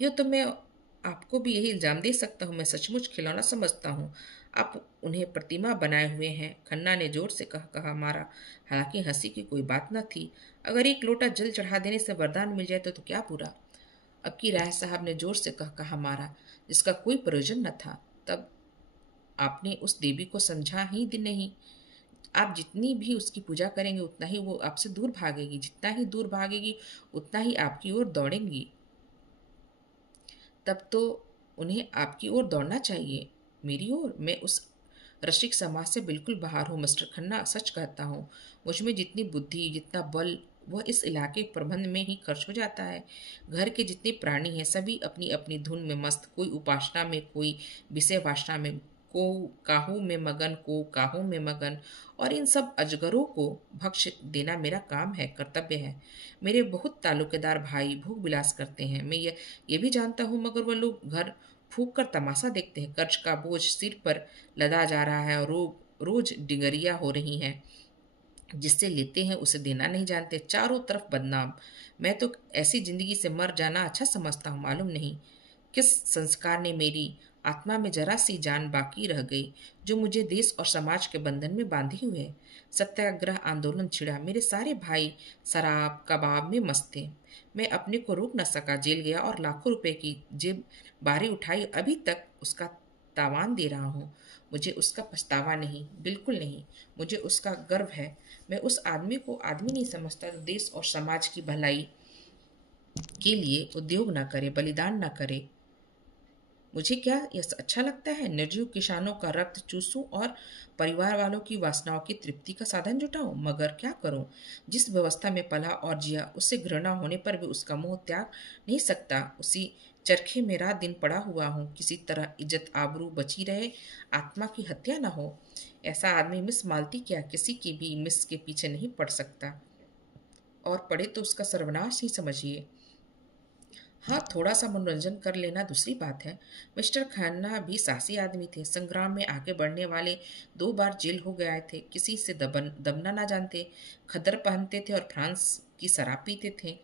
यह तो मैं आपको भी यही इल्जाम दे सकता हूँ, मैं सचमुच खिलौना समझता हूँ। आप उन्हें प्रतिमा बनाए हुए हैं। खन्ना ने जोर से कहा मारा, हालांकि हंसी की कोई बात न थी। अगर एक लोटा जल चढ़ा देने से वरदान मिल जाए तो क्या बुरा। अब की राय साहब ने जोर से कहा मारा, जिसका कोई प्रयोजन न था। तब आपने उस देवी को समझा ही नहीं। आप जितनी भी उसकी पूजा करेंगे उतना ही वो आपसे दूर भागेगी, जितना ही दूर भागेगी उतना ही आपकी ओर दौड़ेंगी। तब तो उन्हें आपकी ओर दौड़ना चाहिए। मेरी ओर? मैं उस रसिक समाज से बिल्कुल बाहर हूँ मिस्टर खन्ना, सच कहता हूँ। मुझ में जितनी बुद्धि, जितना बल, वह इस इलाके के प्रबंध में ही खर्च हो जाता है। घर के जितने प्राणी हैं सभी अपनी अपनी धुन में मस्त, कोई उपासना में, कोई विषय वासना में, को काहू में मगन, को काहू में मगन। और इन सब अजगरों को भक्ष देना मेरा काम है, कर्तव्य है। मेरे बहुत ताल्लुकेदार भाई भोग विलास करते हैं, मैं ये भी जानता हूँ, मगर वह लोग घर फूंक कर तमाशा देखते हैं। कर्ज का बोझ सिर पर लदा जा रहा है और रोज डिगरिया हो रही हैं। जिससे लेते हैं उसे देना नहीं जानते, चारों तरफ बदनाम। मैं तो ऐसी जिंदगी से मर जाना अच्छा समझता हूँ। मालूम नहीं किस संस्कार ने मेरी आत्मा में जरा सी जान बाकी रह गई, जो मुझे देश और समाज के बंधन में बांधी हुई है। सत्याग्रह आंदोलन छिड़ा, मेरे सारे भाई शराब कबाब में मस्त थे। मैं अपने को रोक न सका, जेल गया और लाखों रुपए की जेब बारी उठाई। अभी तक उसका तावान दे रहा हूँ। मुझे उसका पछतावा नहीं, बिल्कुल नहीं। मुझे उसका गर्व है। मैं उस आदमी को आदमी नहीं समझता जो देश और समाज की भलाई के लिए उद्योग न करे, बलिदान न करे। मुझे क्या यह अच्छा लगता है? निर्जीव किसानों का रक्त चूसूं और परिवार वालों की वासनाओं की तृप्ति का साधन जुटाऊं? मगर क्या करूं? जिस व्यवस्था में पला और जिया, उससे घृणा होने पर भी उसका मोह त्याग नहीं सकता। उसी चरखे में रात दिन पड़ा हुआ हूँ, किसी तरह इज्जत आबरू बची रहे, आत्मा की हत्या न हो। ऐसा आदमी मिस मालती क्या किसी की भी मिस के पीछे नहीं पड़ सकता, और पड़े तो उसका सर्वनाश ही समझिए। हाँ, थोड़ा सा मनोरंजन कर लेना दूसरी बात है। मिस्टर खन्ना भी साहसी आदमी थे, संग्राम में आगे बढ़ने वाले, 2 बार जेल हो गए थे, किसी से दबना ना जानते, खद्दर पहनते थे और फ्रांस की शराब पीते थे।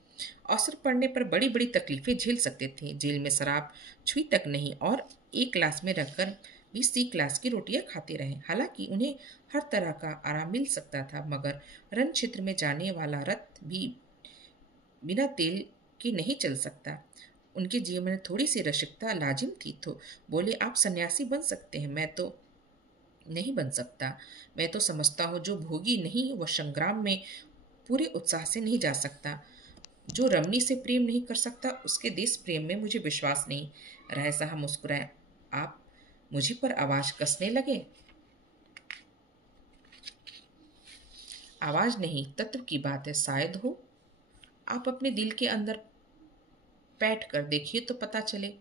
अवसर पड़ने पर बड़ी बड़ी तकलीफें झेल सकते थे। जेल में शराब छुई तक नहीं, और एक क्लास में रखकर भी सी क्लास की रोटियां खाते रहे। हालांकि उन्हें हर तरह का आराम मिल सकता था, मगर रण क्षेत्र में जाने वाला रथ भी बिना तेल के नहीं चल सकता। उनके जीवन में थोड़ी सी रसिकता लाजिम थी, तो बोले, आप सन्यासी बन सकते हैं, मैं तो नहीं बन सकता। मैं तो समझता हूँ जो भोगी नहीं वह संग्राम में पूरे उत्साह से नहीं जा सकता। जो रमणी से प्रेम नहीं कर सकता उसके देश प्रेम में मुझे विश्वास नहीं। राय साहब मुस्कुराए। आप मुझे पर आवाज कसने लगे। आवाज नहीं, तत्व की बात है, शायद हो। आप अपने दिल के अंदर बैठ कर देखिए तो पता चले।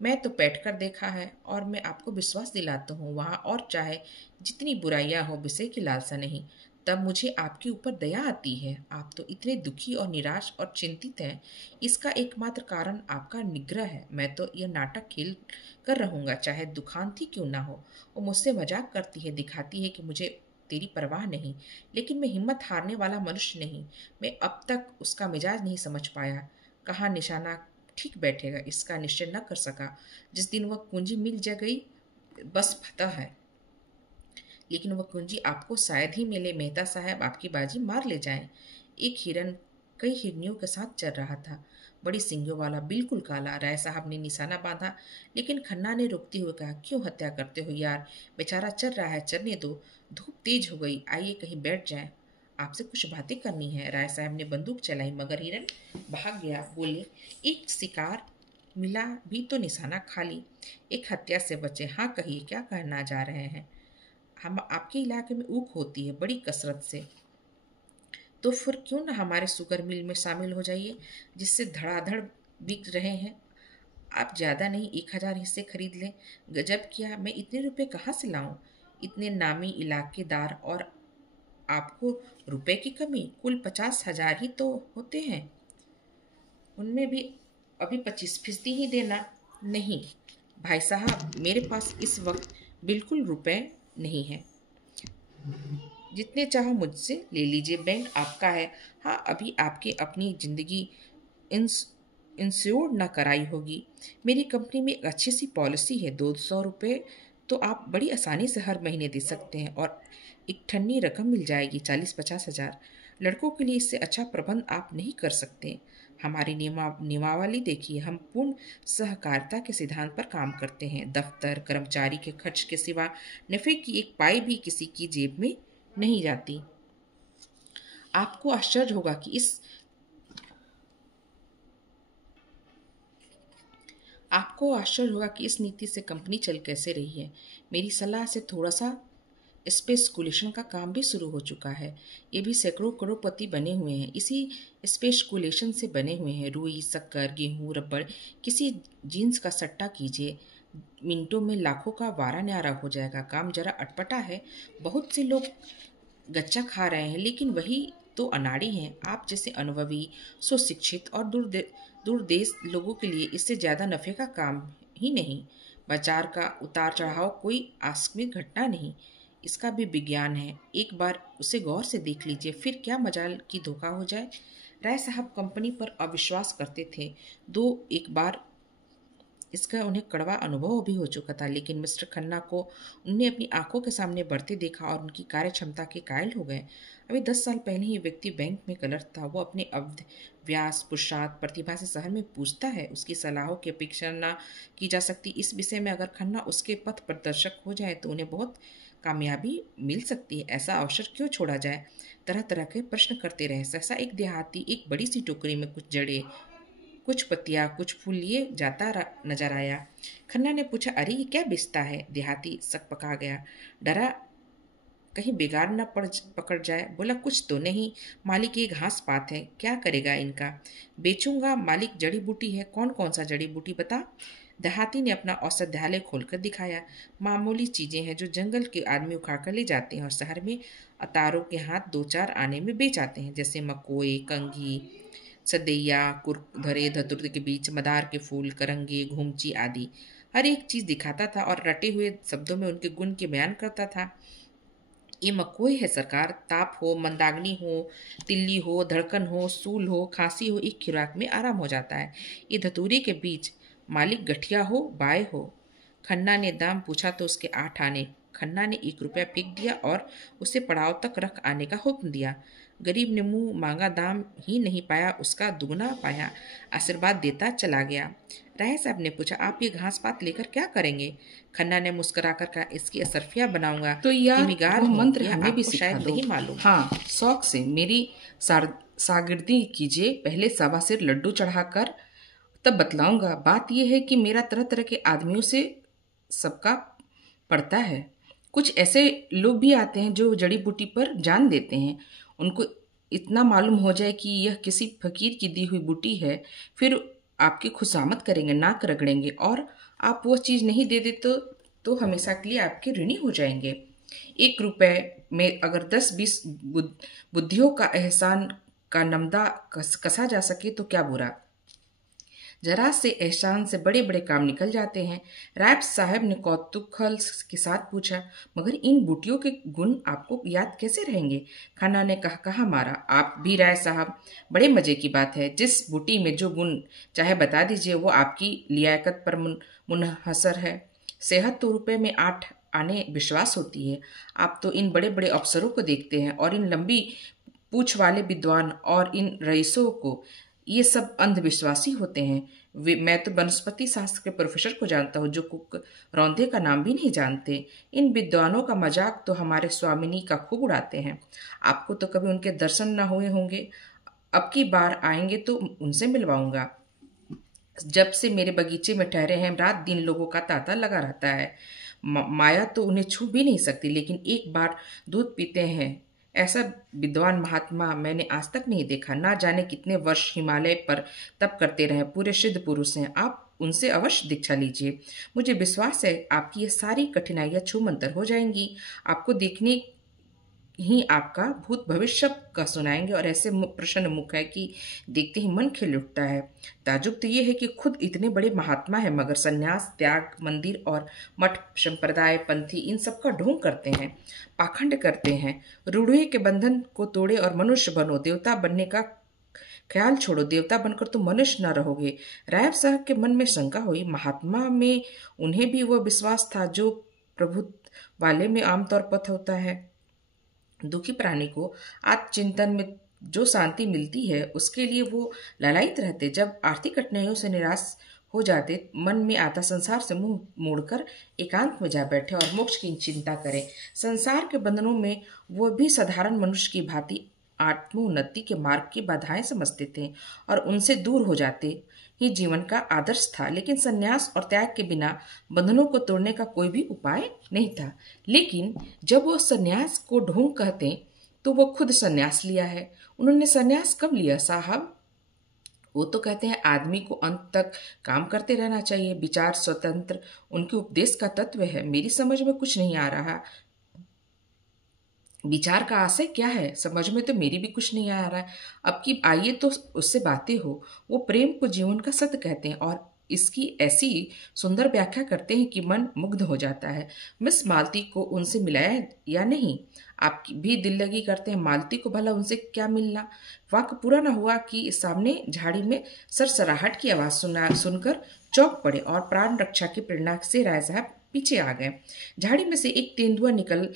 मैं तो बैठ कर देखा है, और मैं आपको विश्वास दिलाता हूँ, वहाँ और चाहे जितनी बुराइयां हो, विषय की लालसा नहीं। तब मुझे आपके ऊपर दया आती है। आप तो इतने दुखी और निराश और चिंतित हैं, इसका एकमात्र कारण आपका निग्रह है। मैं तो यह नाटक खेल कर रहूंगा, चाहे दुखांती क्यों ना हो। वो मुझसे मजाक करती है, दिखाती है कि मुझे तेरी परवाह नहीं, लेकिन मैं हिम्मत हारने वाला मनुष्य नहीं। मैं अब तक उसका मिजाज नहीं समझ पाया, कहाँ निशाना ठीक बैठेगा इसका निश्चय न कर सका। जिस दिन वह कुंजी मिल जा गई, बस फतह है। लेकिन वह कुंजी आपको शायद ही मिले। मेहता साहब आपकी बाजी मार ले जाएं। एक हिरन कई हिरनियों के साथ चल रहा था, बड़ी सींगों वाला, बिल्कुल काला। राय साहब ने निशाना बांधा, लेकिन खन्ना ने रोकते हुए कहा, क्यों हत्या करते हो यार? बेचारा चल रहा है, चलने दो। धूप तेज हो गई, आइए कहीं बैठ जाएं, आपसे कुछ बातें करनी है। राय साहब ने बंदूक चलाई, मगर हिरन भाग गया। बोले, एक शिकार मिला भी तो निशाना खाली, एक हत्या से बचे। हाँ, कहिए क्या कहना जा रहे हैं? हम आपके इलाके में ऊख होती है बड़ी कसरत से, तो फिर क्यों ना हमारे शुगर मिल में शामिल हो जाइए, जिससे धड़ाधड़ बिक रहे हैं। आप ज़्यादा नहीं, 1,000 हिस्से खरीद लें। गजब किया, मैं इतने रुपए कहाँ से लाऊं? इतने नामी इलाकेदार, और आपको रुपए की कमी? कुल 50,000 ही तो होते हैं, उनमें भी अभी 25% ही देना। नहीं भाई साहब, मेरे पास इस वक्त बिल्कुल रुपए नहीं है। जितने चाहो मुझसे ले लीजिए, बैंक आपका है। हाँ, अभी आपके अपनी ज़िंदगी इंस इंश्योर ना कराई होगी। मेरी कंपनी में एक अच्छी सी पॉलिसी है, 200 रुपये तो आप बड़ी आसानी से हर महीने दे सकते हैं, और एक ठन्नी रकम मिल जाएगी, 40-50 हज़ार। लड़कों के लिए इससे अच्छा प्रबंध आप नहीं कर सकते। हमारी नियमावली देखिए, हम पूर्ण सहकारिता के सिद्धांत पर काम करते हैं। दफ्तर कर्मचारी के खर्च के सिवा नफ़े की एक पाई भी किसी की जेब में नहीं जाती। आपको आश्चर्य होगा कि इस आपको आश्चर्य होगा कि इस नीति से कंपनी चल कैसे रही है। मेरी सलाह से थोड़ा सा स्पेशकुलेशन का काम भी शुरू हो चुका है। ये भी सैकड़ों करोड़पति बने हुए हैं, इसी स्पेशकुलेशन से बने हुए हैं। रुई, शक्कर, गेहूँ, रबड़, किसी जीन्स का सट्टा कीजिए, मिनटों में लाखों का वारा न्यारा हो जाएगा। काम जरा अटपटा है, बहुत से लोग गच्चा खा रहे हैं, लेकिन वही तो अनाड़ी हैं। आप जैसे अनुभवी, सुशिक्षित और दूरदेश लोगों के लिए इससे ज़्यादा नफ़े का काम ही नहीं। बाजार का उतार चढ़ाव कोई आकस्मिक घटना नहीं, इसका भी विज्ञान है। एक बार उसे गौर से देख लीजिए, फिर क्या मजाल की धोखा हो जाए। राय साहब कंपनी पर अविश्वास करते थे, दो एक बार इसका उन्हें कड़वा अनुभव भी हो चुका था, लेकिन मिस्टर खन्ना को उन्होंने अपनी आंखों के सामने बढ़ते देखा और उनकी कार्य क्षमता के कायल हो गए। अभी 10 साल पहले ही व्यक्ति बैंक में क्लर्क था, वो अपने अवध व्यास पुरुषार्थ प्रतिभा से शहर में पूछता है, उसकी सलाहों की अपेक्षा न की जा सकती। इस विषय में अगर खन्ना उसके पथ प्रदर्शक हो जाए तो उन्हें बहुत कामयाबी मिल सकती है। ऐसा अवसर क्यों छोड़ा जाए? तरह तरह के प्रश्न करते रहे। सहसा एक देहाती एक बड़ी सी टोकरी में कुछ जड़े, कुछ पत्तियाँ कुछ फूल लिए जाता नजर आया। खन्ना ने पूछा, अरे ये क्या बेचता है? देहाती सकपका गया, डरा कहीं बिगाड़ न पकड़ जाए। बोला, कुछ तो नहीं मालिक, ये घास पात है, क्या करेगा इनका? बेचूंगा मालिक, जड़ी बूटी है। कौन कौन सा जड़ी बूटी बता? देहाती ने अपना औषधालय खोलकर दिखाया। मामूली चीजें हैं जो जंगल के आदमी उखाड़ कर ले जाते हैं और शहर में अतारों के हाथ दो चार आने में बेच आते हैं, जैसे मकोए, कंघी, सदैया, कुरधरे, धतुर के बीच, मदार के फूल, करंगे, घूमची आदि। हर एक चीज दिखाता था और रटे हुए शब्दों में उनके गुण के बयान करता था। ये मकोई है सरकार, ताप हो, मंदाग्नि हो, तिल्ली हो, धड़कन हो, सूल हो, खांसी हो, एक खुराक में आराम हो जाता है। ये धतूरे के बीच मालिक गठिया हो, बाय हो। खन्ना ने दाम पूछा तो उसके 8 आने। खन्ना ने 1 रुपया फेंक दिया और उसे पड़ाव तक रख आने का हुक्म दिया। गरीब ने मुंह मांगा दाम ही नहीं पाया, उसका दुगना पाया, आशीर्वाद देता चला गया। राय साहब ने पूछा, आप ये घास पात लेकर क्या करेंगे? खन्ना ने मुस्कुराकर कहा, इसकी असरफिया बनाऊंगा। तो यार हिमिगार वो हूँ, मंत्र यह हमें भी आपको सिखा शायद दो। नहीं मालूम। हाँ, शौक से मेरी शागिर्दी कीजिए। पहले सवा सिर लड्डू चढ़ाकर तब बतलाऊंगा। बात यह है कि मेरा तरह तरह के आदमियों से सबका पड़ता है। कुछ ऐसे लोग भी आते हैं जो जड़ी बूटी पर जान देते हैं। उनको इतना मालूम हो जाए कि यह किसी फकीर की दी हुई बूटी है, फिर आपकी खुशामद करेंगे, नाक रगड़ेंगे, और आप वो चीज़ नहीं दे देते तो हमेशा के लिए आपके ऋणी हो जाएंगे। 1 रुपए में अगर 10-20 बुद्धियों का एहसान का नमदा कसा जा सके तो क्या बुरा। जरा से एहसान से बड़े बड़े काम निकल जाते हैं। राय साहब ने कौतूहल के साथ पूछा, मगर इन बूटियों के गुण आपको याद कैसे रहेंगे? खन्ना ने कहा मारा, आप भी राय साहब, बड़े मजे की बात है। जिस बूटी में जो गुण चाहे बता दीजिए, वो आपकी लियाकत पर मुनहसर है। सेहत तो रुपए में 8 आने विश्वास होती है। आप तो इन बड़े बड़े अफसरों को देखते हैं और इन लंबी पूछ वाले विद्वान और इन रईसों को, ये सब अंधविश्वासी होते हैं। मैं तो वनस्पति शास्त्र के प्रोफेसर को जानता हूँ जो कुक रौंदे का नाम भी नहीं जानते। इन विद्वानों का मजाक तो हमारे स्वामिनी का खूब उड़ाते हैं। आपको तो कभी उनके दर्शन न हुए होंगे। अब की बार आएंगे तो उनसे मिलवाऊंगा। जब से मेरे बगीचे में ठहरे हैं, रात दिन लोगों का तांता लगा रहता है। माया तो उन्हें छू भी नहीं सकती, लेकिन एक बार दूध पीते हैं ऐसा विद्वान महात्मा मैंने आज तक नहीं देखा। ना जाने कितने वर्ष हिमालय पर तप करते रहे, पूरे सिद्ध पुरुष हैं। आप उनसे अवश्य दीक्षा लीजिए। मुझे विश्वास है आपकी ये सारी कठिनाइयां छूमंतर हो जाएंगी। आपको देखने ही आपका भूत भविष्य का सुनाएंगे और ऐसे प्रसन्न मुख है कि देखते ही मन खिल उठता है। ताजुब तो ये है कि खुद इतने बड़े महात्मा है, मगर संन्यास, त्याग, मंदिर और मठ, संप्रदाय, पंथी, इन सब का ढोंग करते हैं, पाखंड करते हैं। रूढ़ियों के बंधन को तोड़े और मनुष्य बनो। देवता बनने का ख्याल छोड़ो, देवता बनकर तो मनुष्य न रहोगे। राय साहब के मन में शंका हुई। महात्मा में उन्हें भी वह विश्वास था जो प्रभुत्व वाले में आमतौर पर होता है। दुखी प्राणी को आत्मचिंतन में जो शांति मिलती है, उसके लिए वो लालायित रहते। जब आर्थिक कठिनाइयों से निराश हो जाते, मन में आता संसार से मुंह मोड़कर एकांत में जा बैठे और मोक्ष की चिंता करें। संसार के बंधनों में वो भी साधारण मनुष्य की भांति आत्मोन्नति के मार्ग की बाधाएं समझते थे और उनसे दूर हो जाते ही जीवन का आदर्श था। लेकिन संन्यास और त्याग के बिना बंधनों को तोड़ने का कोई भी उपाय नहीं था। लेकिन जब वो संन्यास को ढोंग कहते तो वो खुद संन्यास लिया है। उन्होंने संन्यास कब लिया साहब? वो तो कहते हैं आदमी को अंत तक काम करते रहना चाहिए, विचार स्वतंत्र उनके उपदेश का तत्व है। मेरी समझ में कुछ नहीं आ रहा। विचार का आशय क्या है, समझ में तो मेरी भी कुछ नहीं आ रहा है। अब की आइए तो उससे बातें हो। वो प्रेम को जीवन का सत्य कहते हैं और इसकी ऐसी सुंदर व्याख्या करते हैं कि मन मुग्ध हो जाता है। मिस मालती को उनसे मिलाया या नहीं? आपकी भी दिल लगी करते हैं। मालती को भला उनसे क्या मिलना? वाक्य पूरा न हुआ कि सामने झाड़ी में सरसराहट की आवाज सुनकर चौंक पड़े और प्राण रक्षा की प्रेरणा से राय साहब पीछे आ गए। झाड़ी में से एक तेंदुआ निकल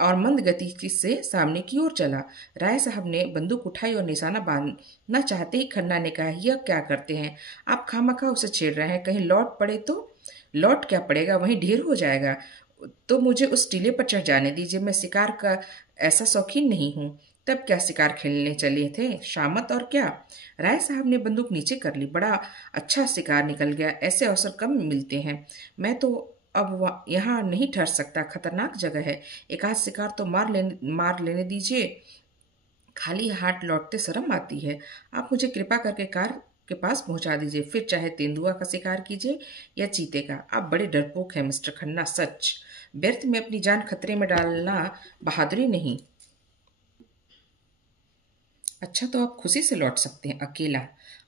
और मंद गति से सामने की ओर चला। राय साहब ने बंदूक उठाई और निशाना बांधना चाहते ही खन्ना ने कहा, यह क्या करते हैं आप? खामखा उसे छेड़ रहे हैं, कहीं लौट पड़े तो? लौट क्या पड़ेगा, वहीं ढेर हो जाएगा। तो मुझे उस टीले पर चढ़ जाने दीजिए। मैं शिकार का ऐसा शौकीन नहीं हूँ। तब क्या शिकार खेलने चले थे? शामत और क्या? राय साहब ने बंदूक नीचे कर ली। बड़ा अच्छा शिकार निकल गया। ऐसे अवसर कम मिलते हैं। मैं तो अब यहाँ नहीं ठहर सकता। खतरनाक जगह है। एक आध शिकार तो मार लेने दीजिए। खाली हाथ लौटते शर्म आती है। आप मुझे कृपा करके कार के पास पहुंचा दीजिए। फिर चाहे तेंदुआ का शिकार कीजिए या चीते का। आप बड़े डरपोक हैं मिस्टर खन्ना, सच। व्यर्थ में अपनी जान खतरे में डालना बहादुरी नहीं। अच्छा, तो आप खुशी से लौट सकते हैं अकेला?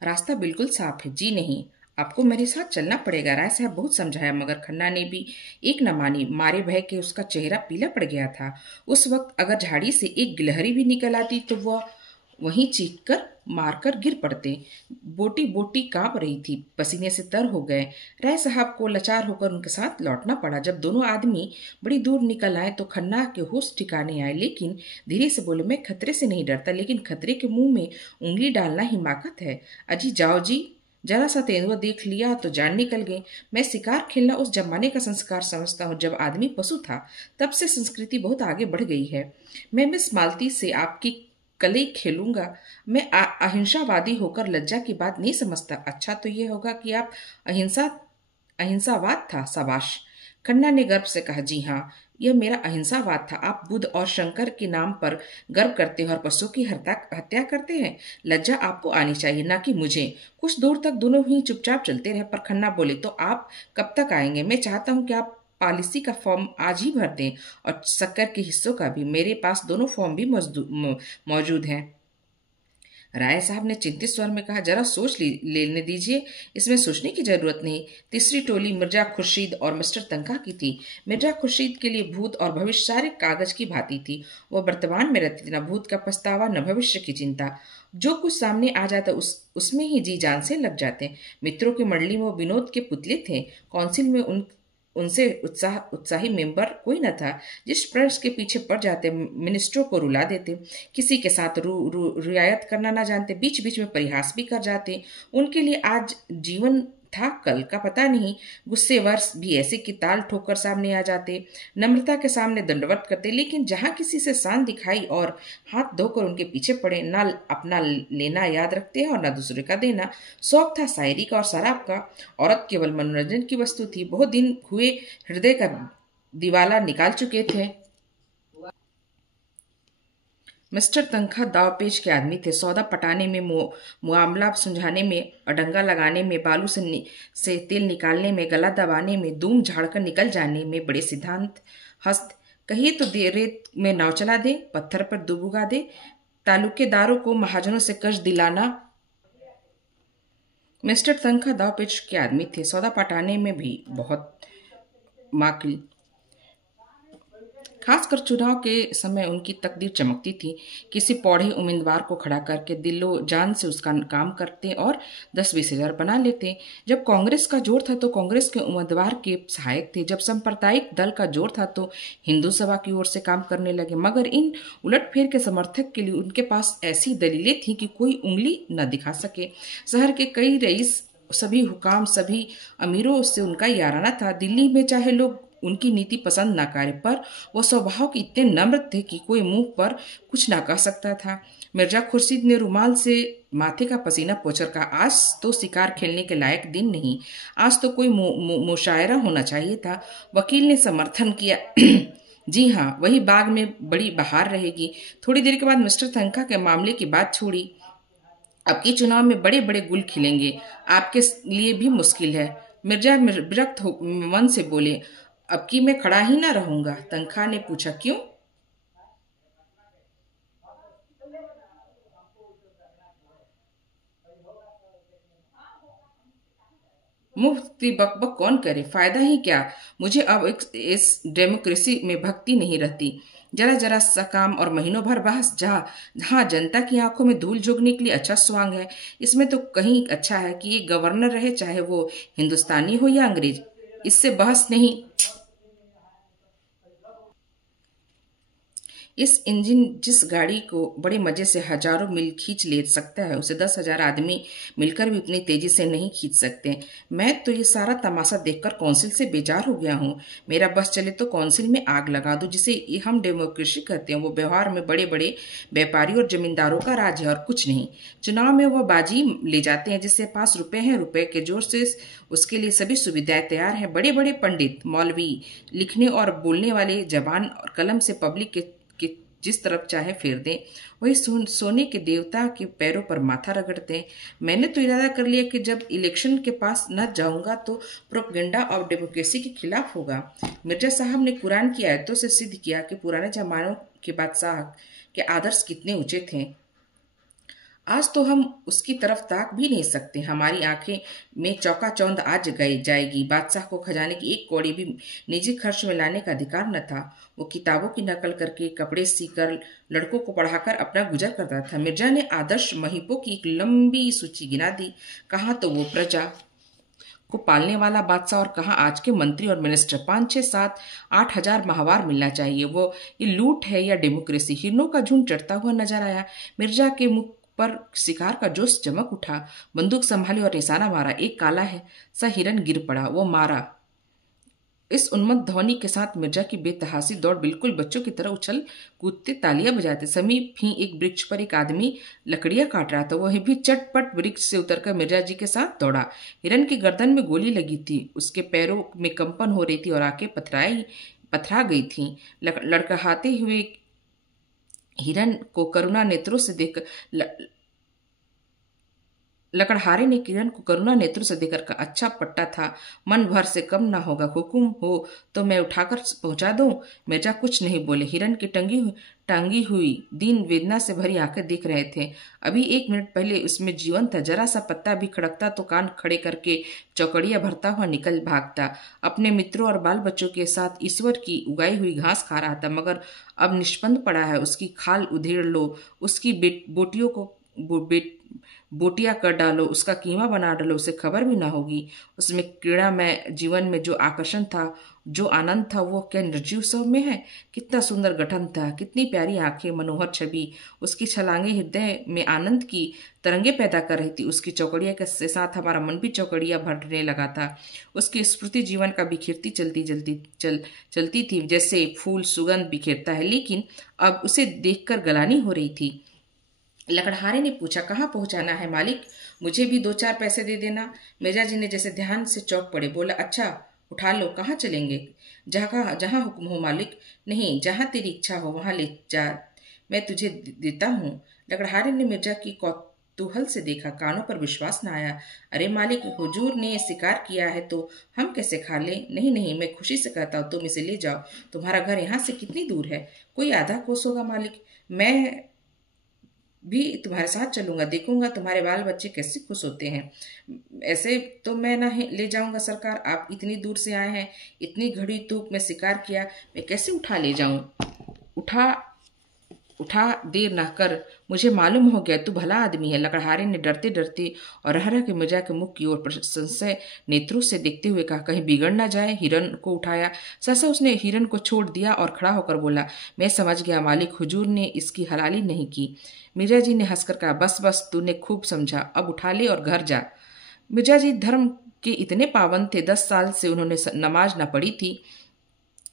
रास्ता बिल्कुल साफ है। जी नहीं, आपको मेरे साथ चलना पड़ेगा। राय साहब बहुत समझाया मगर खन्ना ने भी एक न मानी। मारे भय के उसका चेहरा पीला पड़ गया था। उस वक्त अगर झाड़ी से एक गिलहरी भी निकल आती तो वह वहीं चीख कर मारकर गिर पड़ते। बोटी बोटी कांप रही थी, पसीने से तर हो गए। राय साहब को लाचार होकर उनके साथ लौटना पड़ा। जब दोनों आदमी बड़ी दूर निकल आए तो खन्ना के होश ठिकाने आए, लेकिन धीरे से बोले, मैं खतरे से नहीं डरता, लेकिन खतरे के मुंह में उंगली डालना हिमाकत है। अजी जाओ जी, जरा सा तेंदुआ देख लिया तो जान निकल गई। मैं शिकार खेलना उस जमाने का संस्कार समझता हूँ जब आदमी पशु था। तब से संस्कृति बहुत आगे बढ़ गई है। मैं मिस मालती से आपकी कलई खेलूंगा। मैं अहिंसावादी होकर लज्जा की बात नहीं समझता। अच्छा तो यह होगा कि आप अहिंसावाद था। शाबाश, खन्ना ने गर्व से कहा। जी हाँ, यह मेरा अहिंसावाद था। आप बुद्ध और शंकर के नाम पर गर्व करते हैं और पशुओं की हत्या करते हैं। लज्जा आपको आनी चाहिए, ना कि मुझे। कुछ दूर तक दोनों ही चुपचाप चलते रहे, पर खन्ना बोले, तो आप कब तक आएंगे? मैं चाहता हूं कि आप पॉलिसी का फॉर्म आज ही भर दें और शक्कर के हिस्सों का भी। मेरे पास दोनों फॉर्म भी मौजूद हैं। राय साहब ने चिंतित स्वर में कहा, जरा लेने दीजिए। इसमें सोचने की जरूरत नहीं। तीसरी टोली मिर्जा खुर्शीद और मिस्टर तनखा की थी। मिर्जा खुर्शीद के लिए भूत और भविष्य सारे कागज की भांति थी। वह वर्तमान में रहती थी, न भूत का पछतावा न भविष्य की चिंता। जो कुछ सामने आ जाता उसमें ही जी जान से लग जाते। मित्रों की मंडली में वो विनोद के पुतले थे। काउंसिल में उनसे उत्साही मेंबर कोई न था। जिस प्रश्न के पीछे पड़ जाते मिनिस्टरों को रुला देते, किसी के साथ रियायत करना ना जानते, बीच बीच में परिहास भी कर जाते। उनके लिए आज जीवन था, कल का पता नहीं। गुस्से वर्ष भी ऐसे कि ताल ठोकर सामने आ जाते, नम्रता के सामने दंडवत करते, लेकिन जहां किसी से शान दिखाई और हाथ धोकर उनके पीछे पड़े, ना अपना लेना याद रखते और ना दूसरे का देना। शौक था शायरी का और शराब का। औरत केवल मनोरंजन की वस्तु थी। बहुत दिन हुए हृदय का दिवाला निकाल चुके थे। मिस्टर तनखा दावपेच के आदमी थे। सौदा पटाने में, मुआमला सुलझाने में, अडंगा लगाने में, बालू से तेल निकालने में, गला दबाने में, दूम झाड़कर निकल जाने में बड़े सिद्धांत हस्त। कहिए तो रेत में नाव चला दे, पत्थर पर दुब उगा दे। तालुकेदारों को महाजनों से कर्ज दिलाना। मिस्टर तनखा दावपेच के आदमी थे। सौदा पटाने में भी बहुत माकिल। खासकर चुनाव के समय उनकी तकदीर चमकती थी। किसी पौड़े उम्मीदवार को खड़ा करके दिलो जान से उसका काम करते और 10-20 हजार बना लेते। जब कांग्रेस का जोर था तो कांग्रेस के उम्मीदवार के सहायक थे। जब सांप्रदायिक दल का जोर था तो हिंदू सभा की ओर से काम करने लगे। मगर इन उलटफेर के समर्थक के लिए उनके पास ऐसी दलीलें थी कि कोई उंगली न दिखा सके। शहर के कई रईस, सभी हुकाम, सभी अमीरों से उनका याराना था। दिल्ली में चाहे लोग उनकी नीति पसंद ना करे, पर वो स्वभाव के इतने नम्र थे कि कोई मुंह पर कुछ ना कह सकता था। मिर्जा खुर्शीद ने रुमाल से माथे का पसीना पोंछकर कहा, आज तो शिकार खेलने के लायक दिन नहीं। आज तो कोई मुशायरा होना चाहिए था। वकील ने समर्थन किया। जी हाँ, वही बाग में बड़ी बहार रहेगी। थोड़ी देर के बाद मिस्टर तनखा के मामले की बात छोड़ी। अब के चुनाव में बड़े बड़े गुल खिलेंगे, आपके लिए भी मुश्किल है। मिर्जा विरक्त मन से बोले, अब की मैं खड़ा ही ना रहूंगा। तनखा ने पूछा, क्यों? मुफ्ती बकबक कौन करे, फायदा ही क्या। मुझे अब इस डेमोक्रेसी में भक्ति नहीं रहती। जरा जरा सा काम और महीनों भर बहस, जहाँ जहाँ जनता की आंखों में धूल झोंकने के लिए अच्छा स्वांग है। इसमें तो कहीं अच्छा है कि ये गवर्नर रहे, चाहे वो हिंदुस्तानी हो या अंग्रेज। इससे बहस नहीं। इस इंजन जिस गाड़ी को बड़े मजे से हजारों मील खींच ले सकता है, उसे 10,000 आदमी मिलकर भी उतनी तेजी से नहीं खींच सकते। मैं तो ये सारा तमाशा देखकर काउंसिल से बेजार हो गया हूँ। मेरा बस चले तो काउंसिल में आग लगा दो, जिसे हम डेमोक्रेसी कहते हैं। वो व्यवहार में बड़े बड़े व्यापारी और जमींदारों का राज है और कुछ नहीं। चुनाव में वो बाजी ले जाते हैं, जिससे पास रुपए हैं, रुपए के जोर से उसके लिए सभी सुविधाएं तैयार हैं। बड़े बड़े पंडित मौलवी लिखने और बोलने वाले जबान और कलम से पब्लिक के जिस तरफ चाहे फेर दें, वही सोने के देवता के पैरों पर माथा रगड़ते हैं। मैंने तो इरादा कर लिया कि जब इलेक्शन के पास न जाऊंगा तो प्रोपेगेंडा और डेमोक्रेसी के खिलाफ होगा। मिर्जा साहब ने कुरान की आयतों से सिद्ध किया कि पुराने जमानों के बादशाह के आदर्श कितने ऊंचे थे। आज तो हम उसकी तरफ ताक भी नहीं सकते। हमारी आंखें में चौकाचौंध आज गई जाएगी। बादशाह को खजाने की एक कौड़ी भी निजी खर्च में लाने का अधिकार न था। वो किताबों की नकल करके, कपड़े सीकर, लड़कों को पढ़ाकर अपना गुजर करता था। मिर्जा ने आदर्श महिपों की एक लंबी सूची गिना दी। कहाँ तो वो प्रजा को पालने वाला बादशाह और कहाँ आज के मंत्री और मिनिस्टर। 5, 6, 7, 8 हजार माहवार मिलना चाहिए। वो ये लूट है या डेमोक्रेसी? हिरनों का झुंड चढ़ता हुआ नजर आया। मिर्जा के मुख पर शिकार का जोश चमक उठा। बंदूक संभाली और निशाना मारा। एक काला है सा हिरन गिर पड़ा। वो मारा। इस उन्मत्त ध्वनि के साथ मिर्जा की बेतहासी दौड़ बिल्कुल बच्चों की तरह उछल कूदते तालियां बजाते। समीप ही एक वृक्ष पर एक आदमी लकड़ियां काट रहा था। वह भी चटपट वृक्ष से उतरकर मिर्जा जी के साथ दौड़ा। हिरन की गर्दन में गोली लगी थी। उसके पैरों में कंपन हो रही थी और आंखें पथरा गई थी। लड़खड़ाते हुए हिरन को करुणा नेत्रों से देख लकड़हारे ने किरण को करुणा नेत्रों से देखकर कहा, अच्छा पट्टा था, मन भर से कम ना होगा। हुक्म हो तो मैं उठाकर पहुंचा दूं? मिर्जा कुछ नहीं बोले। हिरन की टांगी हुई दीन वेदना से भरी आंखें दिख रहे थे। अभी 1 मिनट पहले उसमें जीवन था। जरा सा पत्ता भी खड़कता तो कान खड़े करके चौकड़िया भरता हुआ निकल भागता। अपने मित्रों और बाल बच्चों के साथ ईश्वर की उगाई हुई घास खा रहा था। मगर अब निष्पंद पड़ा है। उसकी खाल उधेड़ लो, उसकी बोटियों को बोटियां कर डालो, उसका कीमा बना डालो, उसे खबर भी ना होगी। उसमें क्रीड़ा में जीवन में जो आकर्षण था, जो आनंद था, वो क्या निर्जीव सब में है? कितना सुंदर गठन था, कितनी प्यारी आंखें, मनोहर छवि। उसकी छलांगे हृदय में आनंद की तरंगे पैदा कर रही थी। उसकी चौकड़िया के साथ हमारा मन भी चौकड़िया भरने लगा था। उसकी स्मृति जीवन का बिखेरती चलती थी, जैसे फूल सुगंध बिखेरता है। लेकिन अब उसे देखकर गलानी हो रही थी। लकड़हारे ने पूछा, कहाँ पहुंचाना है मालिक? मुझे भी 2-4 पैसे दे देना। मिर्जा जी ने जैसे ध्यान से चौंक पड़े। बोला, अच्छा उठा लो। कहाँ चलेंगे? जहाँ हुक्म हो मालिक। नहीं, जहाँ तेरी इच्छा हो वहां ले जा, मैं तुझे देता हूँ। लकड़हारे ने मिर्जा की कौतूहल से देखा। कानों पर विश्वास न आया। अरे मालिक, हुजूर ने शिकार किया है तो हम कैसे खा लें? नहीं नहीं, मैं खुशी से कहता हूँ, तुम इसे ले जाओ। तुम्हारा घर यहाँ से कितनी दूर है? कोई आधा कोस होगा मालिक। मैं भी तुम्हारे साथ चलूंगा, देखूंगा तुम्हारे बाल बच्चे कैसे खुश होते हैं। ऐसे तो मैं ना ले जाऊंगा सरकार, आप इतनी दूर से आए हैं, इतनी घड़ी धूप में शिकार किया, मैं कैसे उठा ले जाऊं? उठा देर ना कर, मुझे मालूम हो गया तू भला आदमी है। लकड़हारे ने डरते डरते और रह रह के मिर्जा के मुख की ओर संशय नेत्रों से देखते हुए कहा, कहीं बिगड़ ना जाए। हिरन को उठाया। सहसा उसने हिरन को छोड़ दिया और खड़ा होकर बोला, मैं समझ गया मालिक, हुजूर ने इसकी हलाली नहीं की। मिर्जा जी ने हंसकर कहा, बस बस, तूने खूब समझा, अब उठा ले और घर जा। मिर्जा जी धर्म के इतने पावन थे। 10 साल से उन्होंने नमाज न पढ़ी थी।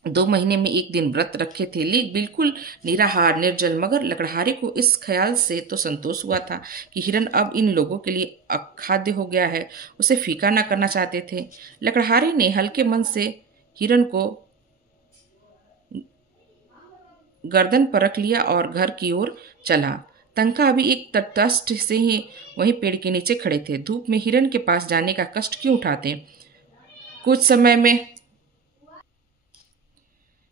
2 महीने में 1 दिन व्रत रखे थे। बिल्कुल निराहार निर्जल। मगर लकड़हारे को इस ख्याल से तो संतोष हुआ था कि हिरन अब इन लोगों के लिए अखाद्य हो गया है। उसे फीका न करना चाहते थे। लकड़हारे ने हल्के मन से हिरन को गर्दन पर रख लिया और घर की ओर चला। तंका अभी एक तटस्थ से ही वहीं पेड़ के नीचे खड़े थे। धूप में हिरन के पास जाने का कष्ट क्यों उठाते? कुछ समय में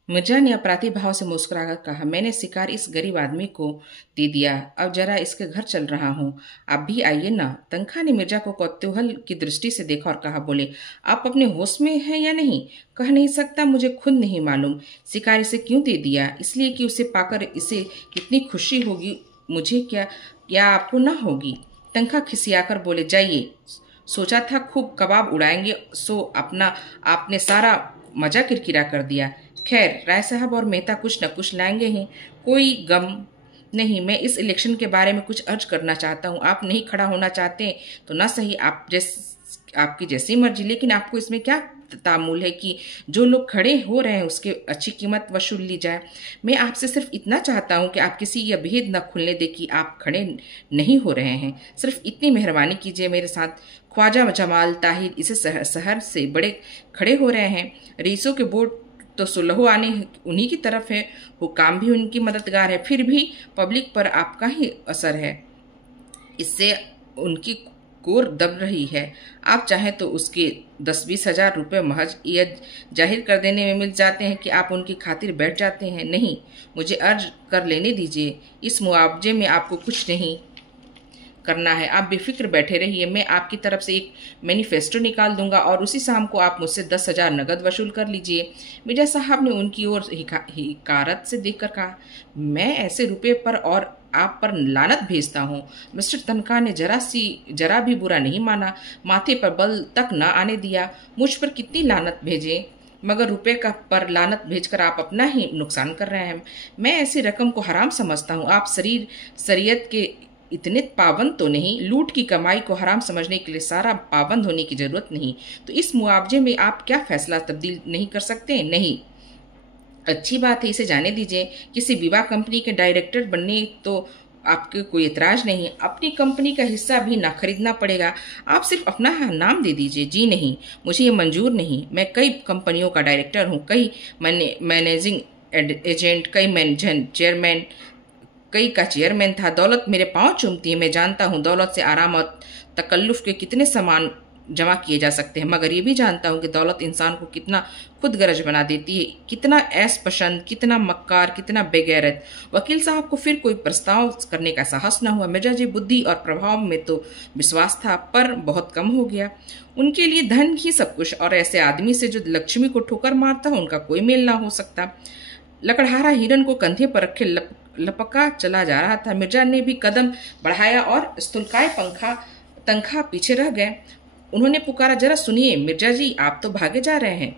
मिर्जा ने अपराधी भाव से मुस्कुराकर कहा, मैंने शिकार इस गरीब आदमी को दे दिया, अब जरा इसके घर चल रहा हूँ, आप भी आइए ना। तंखा ने मिर्जा को कौतूहल की दृष्टि से देखा और कहा, बोले, आप अपने होश में हैं या नहीं? कह नहीं सकता, मुझे खुद नहीं मालूम। शिकार इसे क्यों दे दिया? इसलिए कि उसे पाकर इसे कितनी खुशी होगी, मुझे क्या आपको ना होगी? तंखा खिसियाकर बोले, जाइए, सोचा था खूब कबाब उड़ाएंगे, सो आपने सारा मजा किरकिरा कर दिया। खैर राय साहब और मेहता कुछ न कुछ लाएंगे ही, कोई गम नहीं। मैं इस इलेक्शन के बारे में कुछ अर्ज करना चाहता हूँ। आप नहीं खड़ा होना चाहते तो ना सही, आपकी जैसी मर्जी, लेकिन आपको इसमें क्या तामुल है कि जो लोग खड़े हो रहे हैं उसके अच्छी कीमत वसूल ली जाए। मैं आपसे सिर्फ इतना चाहता हूं कि आप किसी यह भेद न खुलने दे कि आप खड़े नहीं हो रहे हैं। सिर्फ इतनी मेहरबानी कीजिए मेरे साथ। ख्वाजा जमाल ताहिर इसे शहर से बड़े खड़े हो रहे हैं। रईसों के वोट तो सुलहो आने उन्हीं की तरफ है, हुकाम भी उनकी मददगार है, फिर भी पब्लिक पर आपका ही असर है। इससे उनकी कोर दब रही है। आप चाहें तो उसके 10-20 हजार रुपये महज यह जाहिर कर देने में मिल जाते हैं कि आप उनकी खातिर बैठ जाते हैं। नहीं, मुझे अर्ज कर लेने दीजिए। इस मुआवजे में आपको कुछ नहीं करना है, आप बेफिक्र बैठे रहिए। मैं आपकी तरफ से एक मैनिफेस्टो निकाल दूंगा और उसी शाम को आप मुझसे 10,000 नगद वसूल कर लीजिए। मिर्जा साहब ने उनकी ओर हिकारत से देखकर कहा, मैं ऐसे रुपये पर और आप पर लानत भेजता हूँ। मिस्टर तनखा ने जरा भी बुरा नहीं माना, माथे पर बल तक न आने दिया। मुझ पर कितनी लानत भेजे, मगर रुपए का पर लानत भेजकर आप अपना ही नुकसान कर रहे हैं। मैं ऐसी रकम को हराम समझता हूँ। आप शरीयत के इतने पाबंद तो नहीं, लूट की कमाई को हराम समझने के लिए सारा पाबंद होने की जरूरत नहीं। तो इस मुआवजे में आप क्या फैसला तब्दील नहीं कर सकते? नहीं, अच्छी बात है, इसे जाने दीजिए। किसी विवाह कंपनी के डायरेक्टर बनने तो आपके कोई एतराज नहीं। अपनी कंपनी का हिस्सा भी ना खरीदना पड़ेगा, आप सिर्फ अपना नाम दे दीजिए। जी नहीं, मुझे ये मंजूर नहीं। मैं कई कंपनियों का डायरेक्टर हूँ, कई मैनेजिंग एजेंट, कई चेयरमैन, कई का चेयरमैन था। दौलत मेरे पांव चूमती है। मैं जानता हूँ दौलत से आराम और तकल्लुफ के कितने सामान जमा किए जा सकते हैं, मगर ये भी जानता हूँ कि दौलत इंसान को कितना खुदगर्ज बना देती है, कितना ऐश पसंद, कितना मक्कार, कितना बेगैरत। वकील साहब को फिर कोई प्रस्ताव करने का साहस न हुआ। मिर्जा जी बुद्धि और प्रभाव में तो विश्वास था, पर बहुत कम हो गया। उनके लिए धन ही सब कुछ, और ऐसे आदमी से जो लक्ष्मी को ठोकर मारता है उनका कोई मेल ना हो सकता। लकड़हारा हिरन को कंधे पर रखे लपका चला जा रहा था। मिर्जा ने भी कदम बढ़ाया और स्थूलकाय तनखा पीछे रह गए। उन्होंने पुकारा, जरा सुनिए मिर्जा जी, आप तो भागे जा रहे हैं।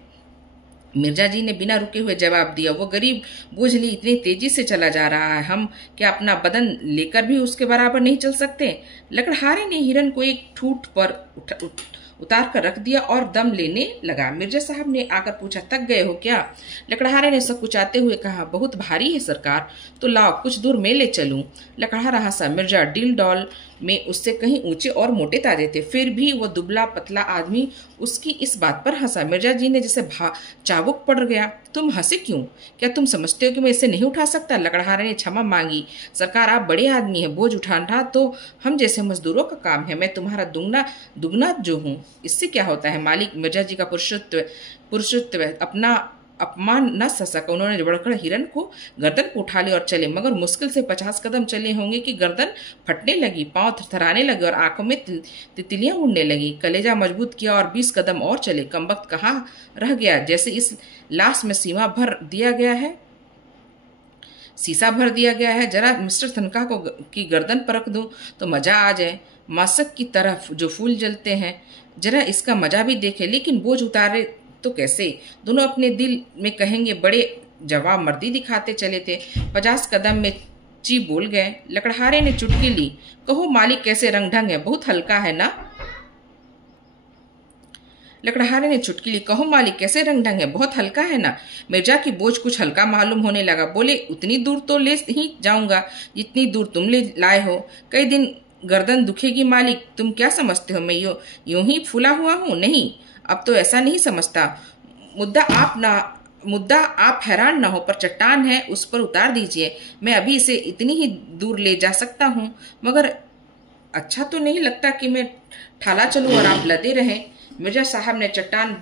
मिर्जा जी ने बिना रुके हुए जवाब दिया, वो गरीब बोझ लिए इतनी तेजी से चला जा रहा है, हम क्या अपना बदन लेकर भी उसके बराबर नहीं चल सकते? लकड़हारे ने हिरन को एक ठूठ पर उतार कर रख दिया और दम लेने लगा। मिर्जा साहब ने आकर पूछा, थक गए हो क्या? लकड़हारे ने सकुचाते हुए कहा, बहुत भारी है सरकार, तो लाओ कुछ दूर मैं ले चलूं। लकड़हारा हंसा। मिर्जा डील डॉल में उससे कहीं ऊंचे और मोटे ताजे थे, फिर भी वो दुबला पतला आदमी उसकी इस बात पर हंसा। मिर्जा जी ने जैसे चाबुक पड़ गया। तुम हंसे क्यों? क्या तुम समझते हो कि मैं इसे नहीं उठा सकता? लकड़हारे ने क्षमा मांगी। सरकार, आप बड़े आदमी हैं, बोझ उठाना तो हम जैसे मजदूरों का काम है। मैं तुम्हारा दुगना जो हूँ, इससे क्या होता है? मालिक मिर्जा जी का पुरुषत्व अपना अपमान न सह सका। उन्होंने बढ़कर हिरन को गर्दन को उठा लिया और चले, मगर मुश्किल से 50 कदम चले होंगे कि गर्दन फटने लगी, पांव थरथराने लगे और आंखों में तितलियां उड़ने लगी। कलेजा मजबूत किया और 20 कदम और चले। कमबख्त कहाँ रह गया, जैसे इस लाश में शीशा भर दिया गया है। जरा मिस्टर तनखा की गर्दन परख दूं तो मजा आ जाए। मासक की तरफ जो फूल जलते हैं, जरा इसका मजा भी देखे। लेकिन बोझ उतारे तो कैसे? दोनों अपने दिल में कहेंगे, बड़े जवाब मर्दी दिखाते चले थे। 50 कदम में ची बोल गए। लकड़हारे ने चुटकी ली। कहो मालिक, कैसे रंग ढंग है, बहुत हल्का है ना? लकड़हारे ने चुटकी ली। कहो मालिक, कैसे रंग ढंग है, बहुत हल्का है ना? मिर्जा की बोझ कुछ हल्का मालूम होने लगा। बोले, उतनी दूर तो ले ही जाऊंगा जितनी दूर तुम ले लाए हो। कई दिन गर्दन दुखेगी मालिक। तुम क्या समझते हो मैं यूं ही फूला हुआ हूं? नहीं, अब तो ऐसा नहीं समझता। मुद्दा आप हैरान ना हो, पर चट्टान है, उस पर उतार दीजिए। मैं अभी इसे इतनी ही दूर ले जा सकता हूँ, मगर अच्छा तो नहीं लगता कि मैं ठाला चलूं और आप लदे रहें। मिर्जा साहब ने चट्टान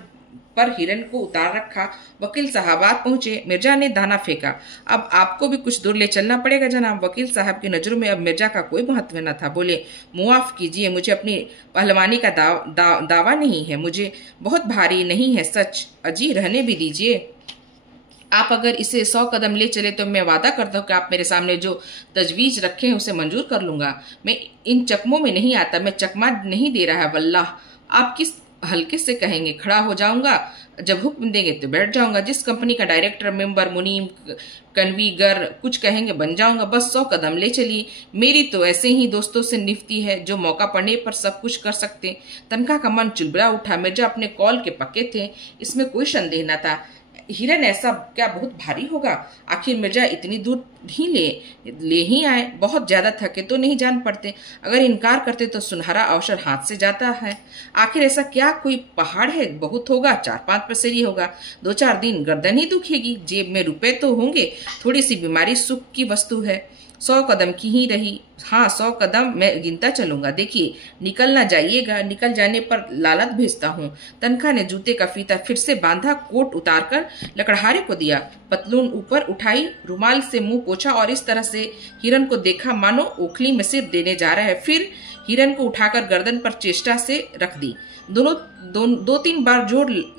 पर हिरन को उतार रखा। वकील साहब आप पहुंचे। मिर्जा ने दाना फेंका। अब आपको भी कुछ दूर ले चलना पड़ेगा जनाब। वकील साहब की नजरों में अब मिर्जा का कोई महत्व न था। बोले, मुआफ कीजिए, मुझे अपनी पहलवानी का दावा नहीं है, मुझे बहुत भारी नहीं है सच। अजी, रहने भी दीजिए। आप अगर इसे 100 कदम ले चले तो मैं वादा करता हूँ कि आप मेरे सामने जो तजवीज रखे हैं उसे मंजूर कर लूंगा। मैं इन चकमों में नहीं आता, मैं चकमा नहीं दे रहा। वल्लाह, आप किस हल्के से कहेंगे खड़ा हो जाऊंगा, जब हुक्म देंगे तो बैठ जाऊंगा। जिस कंपनी का डायरेक्टर, मेंबर, मुनीम, कन्वीगर कुछ कहेंगे बन जाऊंगा। बस 100 कदम ले चलिए। मेरी तो ऐसे ही दोस्तों से निफती है जो मौका पड़ने पर सब कुछ कर सकते। तनखा का मन चुलबुला उठा। मिर्जा अपने कॉल के पक्के थे, इसमें कोई संदेह न था। हिरन ऐसा क्या बहुत भारी होगा? आखिर मिर्जा इतनी दूर ही ले ही आए। बहुत ज्यादा थके तो नहीं जान पड़ते। अगर इनकार करते तो सुनहरा अवसर हाथ से जाता है। आखिर ऐसा क्या कोई पहाड़ है? बहुत होगा, 4-5 पसेरी होगा। 2-4 दिन गर्दन ही दुखेगी। जेब में रुपए तो होंगे। थोड़ी सी बीमारी सुख की वस्तु है। 100 कदम की ही रही। हाँ, 100 कदम मैं गिनता चलूंगा। देखिए, निकल ना जाइएगा। निकल जाने पर लालत भेजता हूँ। तनखा ने जूते का फीता फिर से बांधा, कोट उतारकर लकड़हारे को दिया, पतलून ऊपर उठाई, रुमाल से मुंह पोछा और इस तरह से हिरन को देखा मानो ओखली में सिर देने जा रहा है। फिर हिरन को उठाकर गर्दन पर चेष्टा से रख दी। 2-3 बार जोर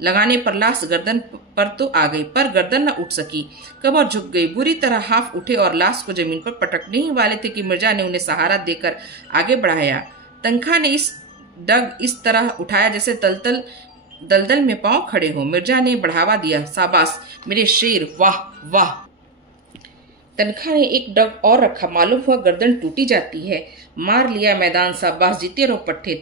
लगाने पर लाश गर्दन पर तो आ गई, पर गर्दन न उठ सकी। कमर झुक गई। बुरी तरह हाफ उठे और लाश को जमीन पर पटकने ही वाले थे कि मिर्जा ने उन्हें सहारा देकर आगे बढ़ाया। तनखा ने इस तरह उठाया जैसे दलदल में पांव खड़े हो। मिर्जा ने बढ़ावा दिया। शाबाश मेरे शेर, वाह वाह। तनखा ने एक डग और रखा। मालूम हुआ गर्दन टूटी जाती है। मार लिया मैदान। शाबाश, जीते रहो पट्टे।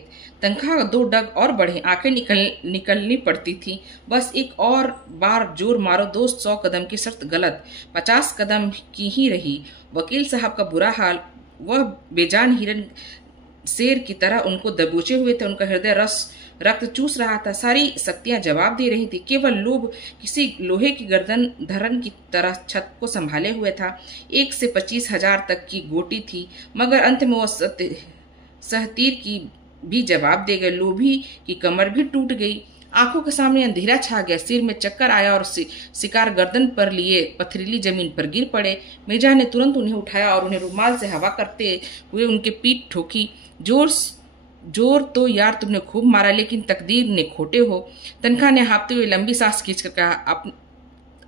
तनखा 2 डग और बढ़े। आंखें निकलनी पड़ती थी। बस एक और बार जोर मारो। दोस्त 100 कदम की शर्त गलत। 50 कदम की ही रही। वकील साहब का बुरा हाल। वह बेजान हिरन शेर की तरह उनको दबोचे हुए थे। उनका हृदय रक्त चूस रहा था। सारी शक्तियां जवाब दे रही थी। केवल लोभ किसी लोहे की गर्दन धरन की तरह छत को संभाले हुए था। 1 से 25,000 तक की गोटी थी, मगर अंत में वो सहतीर की भी जवाब दे गए। लोभी की कमर भी टूट गई। आंखों के सामने अंधेरा छा गया। सिर में चक्कर आया और शिकार गर्दन पर लिए पथरीली जमीन पर गिर पड़े। मिर्जा ने तुरंत उन्हें उठाया और उन्हें रुमाल से हवा करते हुए उनके पीठ ठोकी। जोर तो यार तुमने खूब मारा, लेकिन तकदीर ने खोटे हो। तनखा ने हाँफते हुए लंबी सांस खींचकर कहा,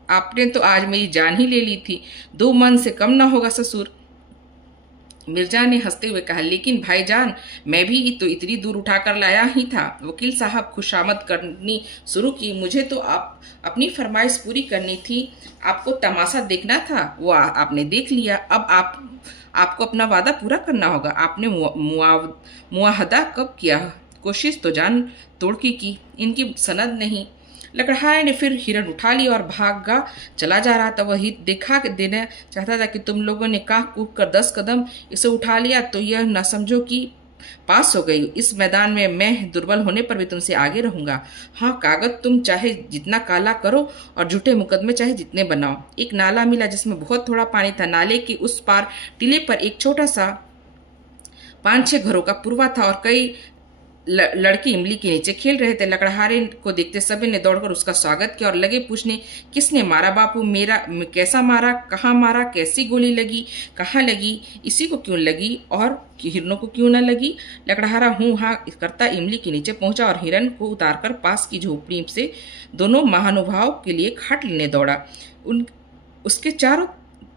आपने तो आज मेरी जान ही ले ली थी। 2 मन से कम ना होगा ससुर। मिर्जा ने हंसते हुए कहा, लेकिन भाईजान मैं भी तो इतनी दूर उठाकर लाया ही था। वकील साहब खुशामद करनी शुरू की। मुझे तो अपनी फरमाइश पूरी करनी थी। आपको तमाशा देखना था, वो आपने देख लिया। अब आपको अपना वादा पूरा करना होगा। आपने मुआहदा कब किया? कोशिश तो जान तोड़ की। इनकी सनद नहीं। लकड़हारे ने फिर हिरन उठा लिया और भागा चला जा रहा था। वह दिखा देना चाहता था कि तुम लोगों ने काह कूद कर 10 कदम इसे उठा लिया तो यह न समझो कि पास हो गई। इस मैदान में मैं दुर्बल होने पर भी तुमसे आगे रहूंगा। हाँ, कागज तुम चाहे जितना काला करो और झूठे मुकदमे चाहे जितने बनाओ। एक नाला मिला जिसमें बहुत थोड़ा पानी था। नाले के उस पार टीले पर एक छोटा सा 5-6 घरों का पुरवा था और कई लड़के इमली के नीचे खेल रहे थे। लकड़हारे को देखते सभी ने दौड़कर उसका स्वागत किया और लगे पूछने, किसने मारा बापू? मेरा कैसा मारा? कहाँ मारा? कैसी गोली लगी? कहाँ लगी? इसी को क्यों लगी और हिरनों को क्यों न लगी? लकड़हारा हूँ हाँ करता इमली के नीचे पहुंचा और हिरन को उतारकर पास की झोपड़ी से दोनों महानुभाव के लिए खाट लेने दौड़ा। उसके चारों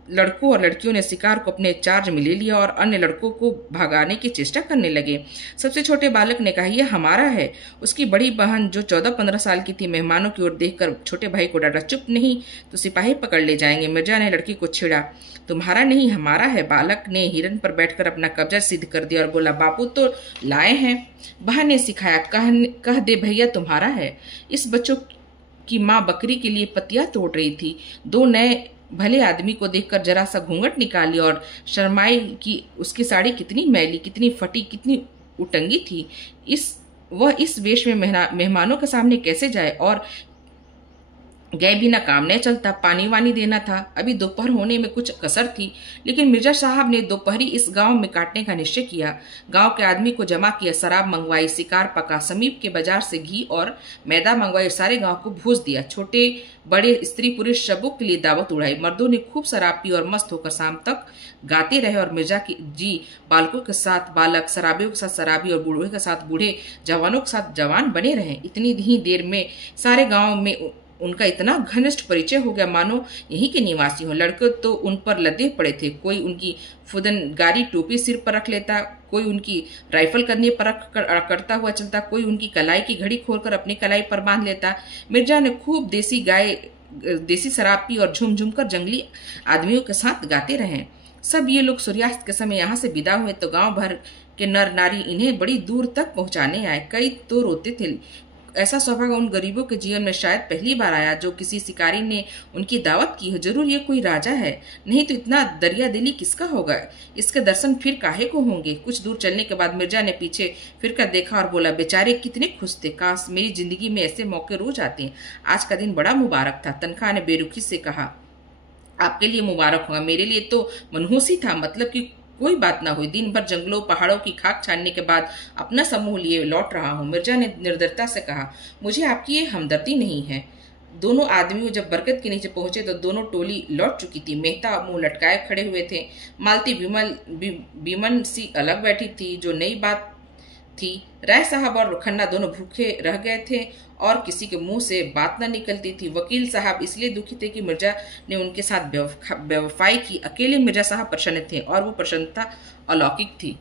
लड़कों और लड़कियों ने शिकार को अपने चार्ज में ले लिया और अन्य लड़कों को भगाने की चेष्टा करने लगे। सबसे छोटे बालक ने कहा, यह हमारा है। उसकी बड़ी बहन जो 14-15 साल की थी मेहमानों की ओर देखकर छोटे भाई को डांटा, चुप नहीं तो सिपाही पकड़ ले जाएंगे। मिर्जा ने लड़की को छेड़ा, तुम्हारा नहीं हमारा है। बालक ने हिरन पर बैठकर अपना कब्जा सिद्ध कर दिया और बोला, बापू तो लाए हैं। बहन ने सिखाया, कह दे भैया तुम्हारा है। इस बच्चों की माँ बकरी के लिए पतिया तोड़ रही थी। 2 नए भले आदमी को देखकर जरा सा घूंघट निकाली और शर्माई कि उसकी साड़ी कितनी मैली, कितनी फटी, कितनी उटंगी थी। वह इस वेश में मेहमानों के सामने कैसे जाए? और गए बिना काम नहीं चलता। पानी वानी देना था। अभी दोपहर होने में कुछ कसर थी, लेकिन मिर्जा साहब ने दोपहरी इस गांव में काटने का निश्चय किया। गांव के आदमी को जमा किया, शराब मंगवाई, शिकार पका, समीप के बाजार से घी और मैदा मंगवाई, सारे गांव को भूज दिया। छोटे बड़े स्त्री पुरुष सबों के लिए दावत उड़ाई। मर्दों ने खूब शराब पी और मस्त होकर शाम तक गाते रहे और मिर्जा की जी बालकों के साथ बालक, शराबियों के साथ शराबी और बूढ़े के साथ बूढ़े, जवानों के साथ जवान बने रहे। इतनी ही देर में सारे गांव में उनका इतना घनिष्ठ परिचय हो गया मानो यहीं के निवासी हो। लड़के तो उन पर लदे पड़े थे, कोई उनकी फुदनगारी टोपी सिर पर रख लेता, कोई उनकी राइफल कंधे पर करता हुआ चलता, कोई उनकी कलाई की घड़ी खोलकर अपनी कलाई पर बांध लेता। मिर्जा ने खूब देसी शराब पी और झूम झूम कर जंगली आदमियों के साथ गाते रहे। सब ये लोग सूर्यास्त के समय यहाँ से विदा हुए तो गांव भर के नर नारी इन्हें बड़ी दूर तक पहुंचाने आए। कई तो रोते थे। ऐसा सौभाग्य उन गरीबों के जीवन में शायद पहली बार आया जो किसी शिकारी ने उनकी दावत की हो। जरूर ये कोई राजा है, नहीं तो इतना दरिया दिली किसका होगा। इसके दर्शन फिर काहे को होंगे। कुछ दूर चलने के बाद मिर्जा ने पीछे फिर कर देखा और बोला, बेचारे कितने खुश थे, काश मेरी जिंदगी में ऐसे मौके रोज आते हैं। आज का दिन बड़ा मुबारक था। तनख्वाह ने बेरुखी से कहा, आपके लिए मुबारक होगा, मेरे लिए तो मनहूसी था। मतलब कि कोई बात ना हुई। दिन भर जंगलों पहाड़ों की खाक छानने के बाद अपना समूह लिए लौट रहा हूँ। मिर्जा ने निर्दयता से कहा, मुझे आपकी ये हमदर्दी नहीं है। दोनों आदमियों जब बरगद के नीचे पहुंचे तो दोनों टोली लौट चुकी थी। मेहता मुंह लटकाए खड़े हुए थे। मालती बीमन सी अलग बैठी थी, जो नई बात थी। राय साहब और खन्ना दोनों भूखे रह गए थे और किसी के मुंह से बात न निकलती थी। वकील साहब इसलिए दुखी थे कि मिर्जा ने उनके साथ बेवफाई की। अकेले मिर्जा साहब प्रसन्न थे और वो प्रसन्नता अलौकिक थी।